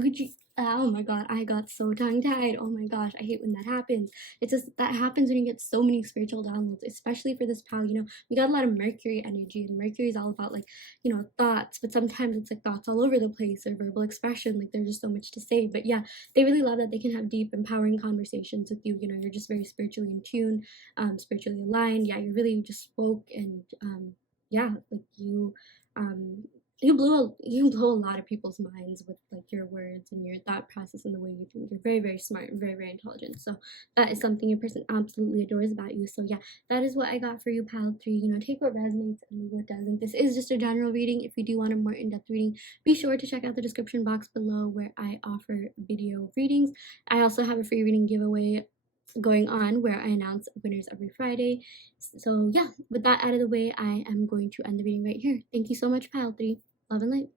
could. Oh my god, I got so tongue tied. Oh my gosh, I hate when that happens. It's just that happens when you get so many spiritual downloads, especially for this pal. You know, we got a lot of Mercury energy, and Mercury is all about like, you know, thoughts, but sometimes it's like thoughts all over the place or verbal expression. Like, there's just so much to say. But yeah, they really love that they can have deep, empowering conversations with you. You know, you're just very spiritually in tune, spiritually aligned. Yeah, you're really just spoke, and yeah, like you blow a lot of people's minds with like your words and your thought process and the way you think. You're very, very smart and very, very intelligent. So that is something your person absolutely adores about you. So yeah, that is what I got for you, pal 3. You know, take what resonates and leave what doesn't. This is just a general reading. If you do want a more in-depth reading, be sure to check out the description box below where I offer video readings. I also have a free reading giveaway going on where I announce winners every Friday. So yeah, with that out of the way, I am going to end the reading right here. Thank you so much, pile 3. Love and light.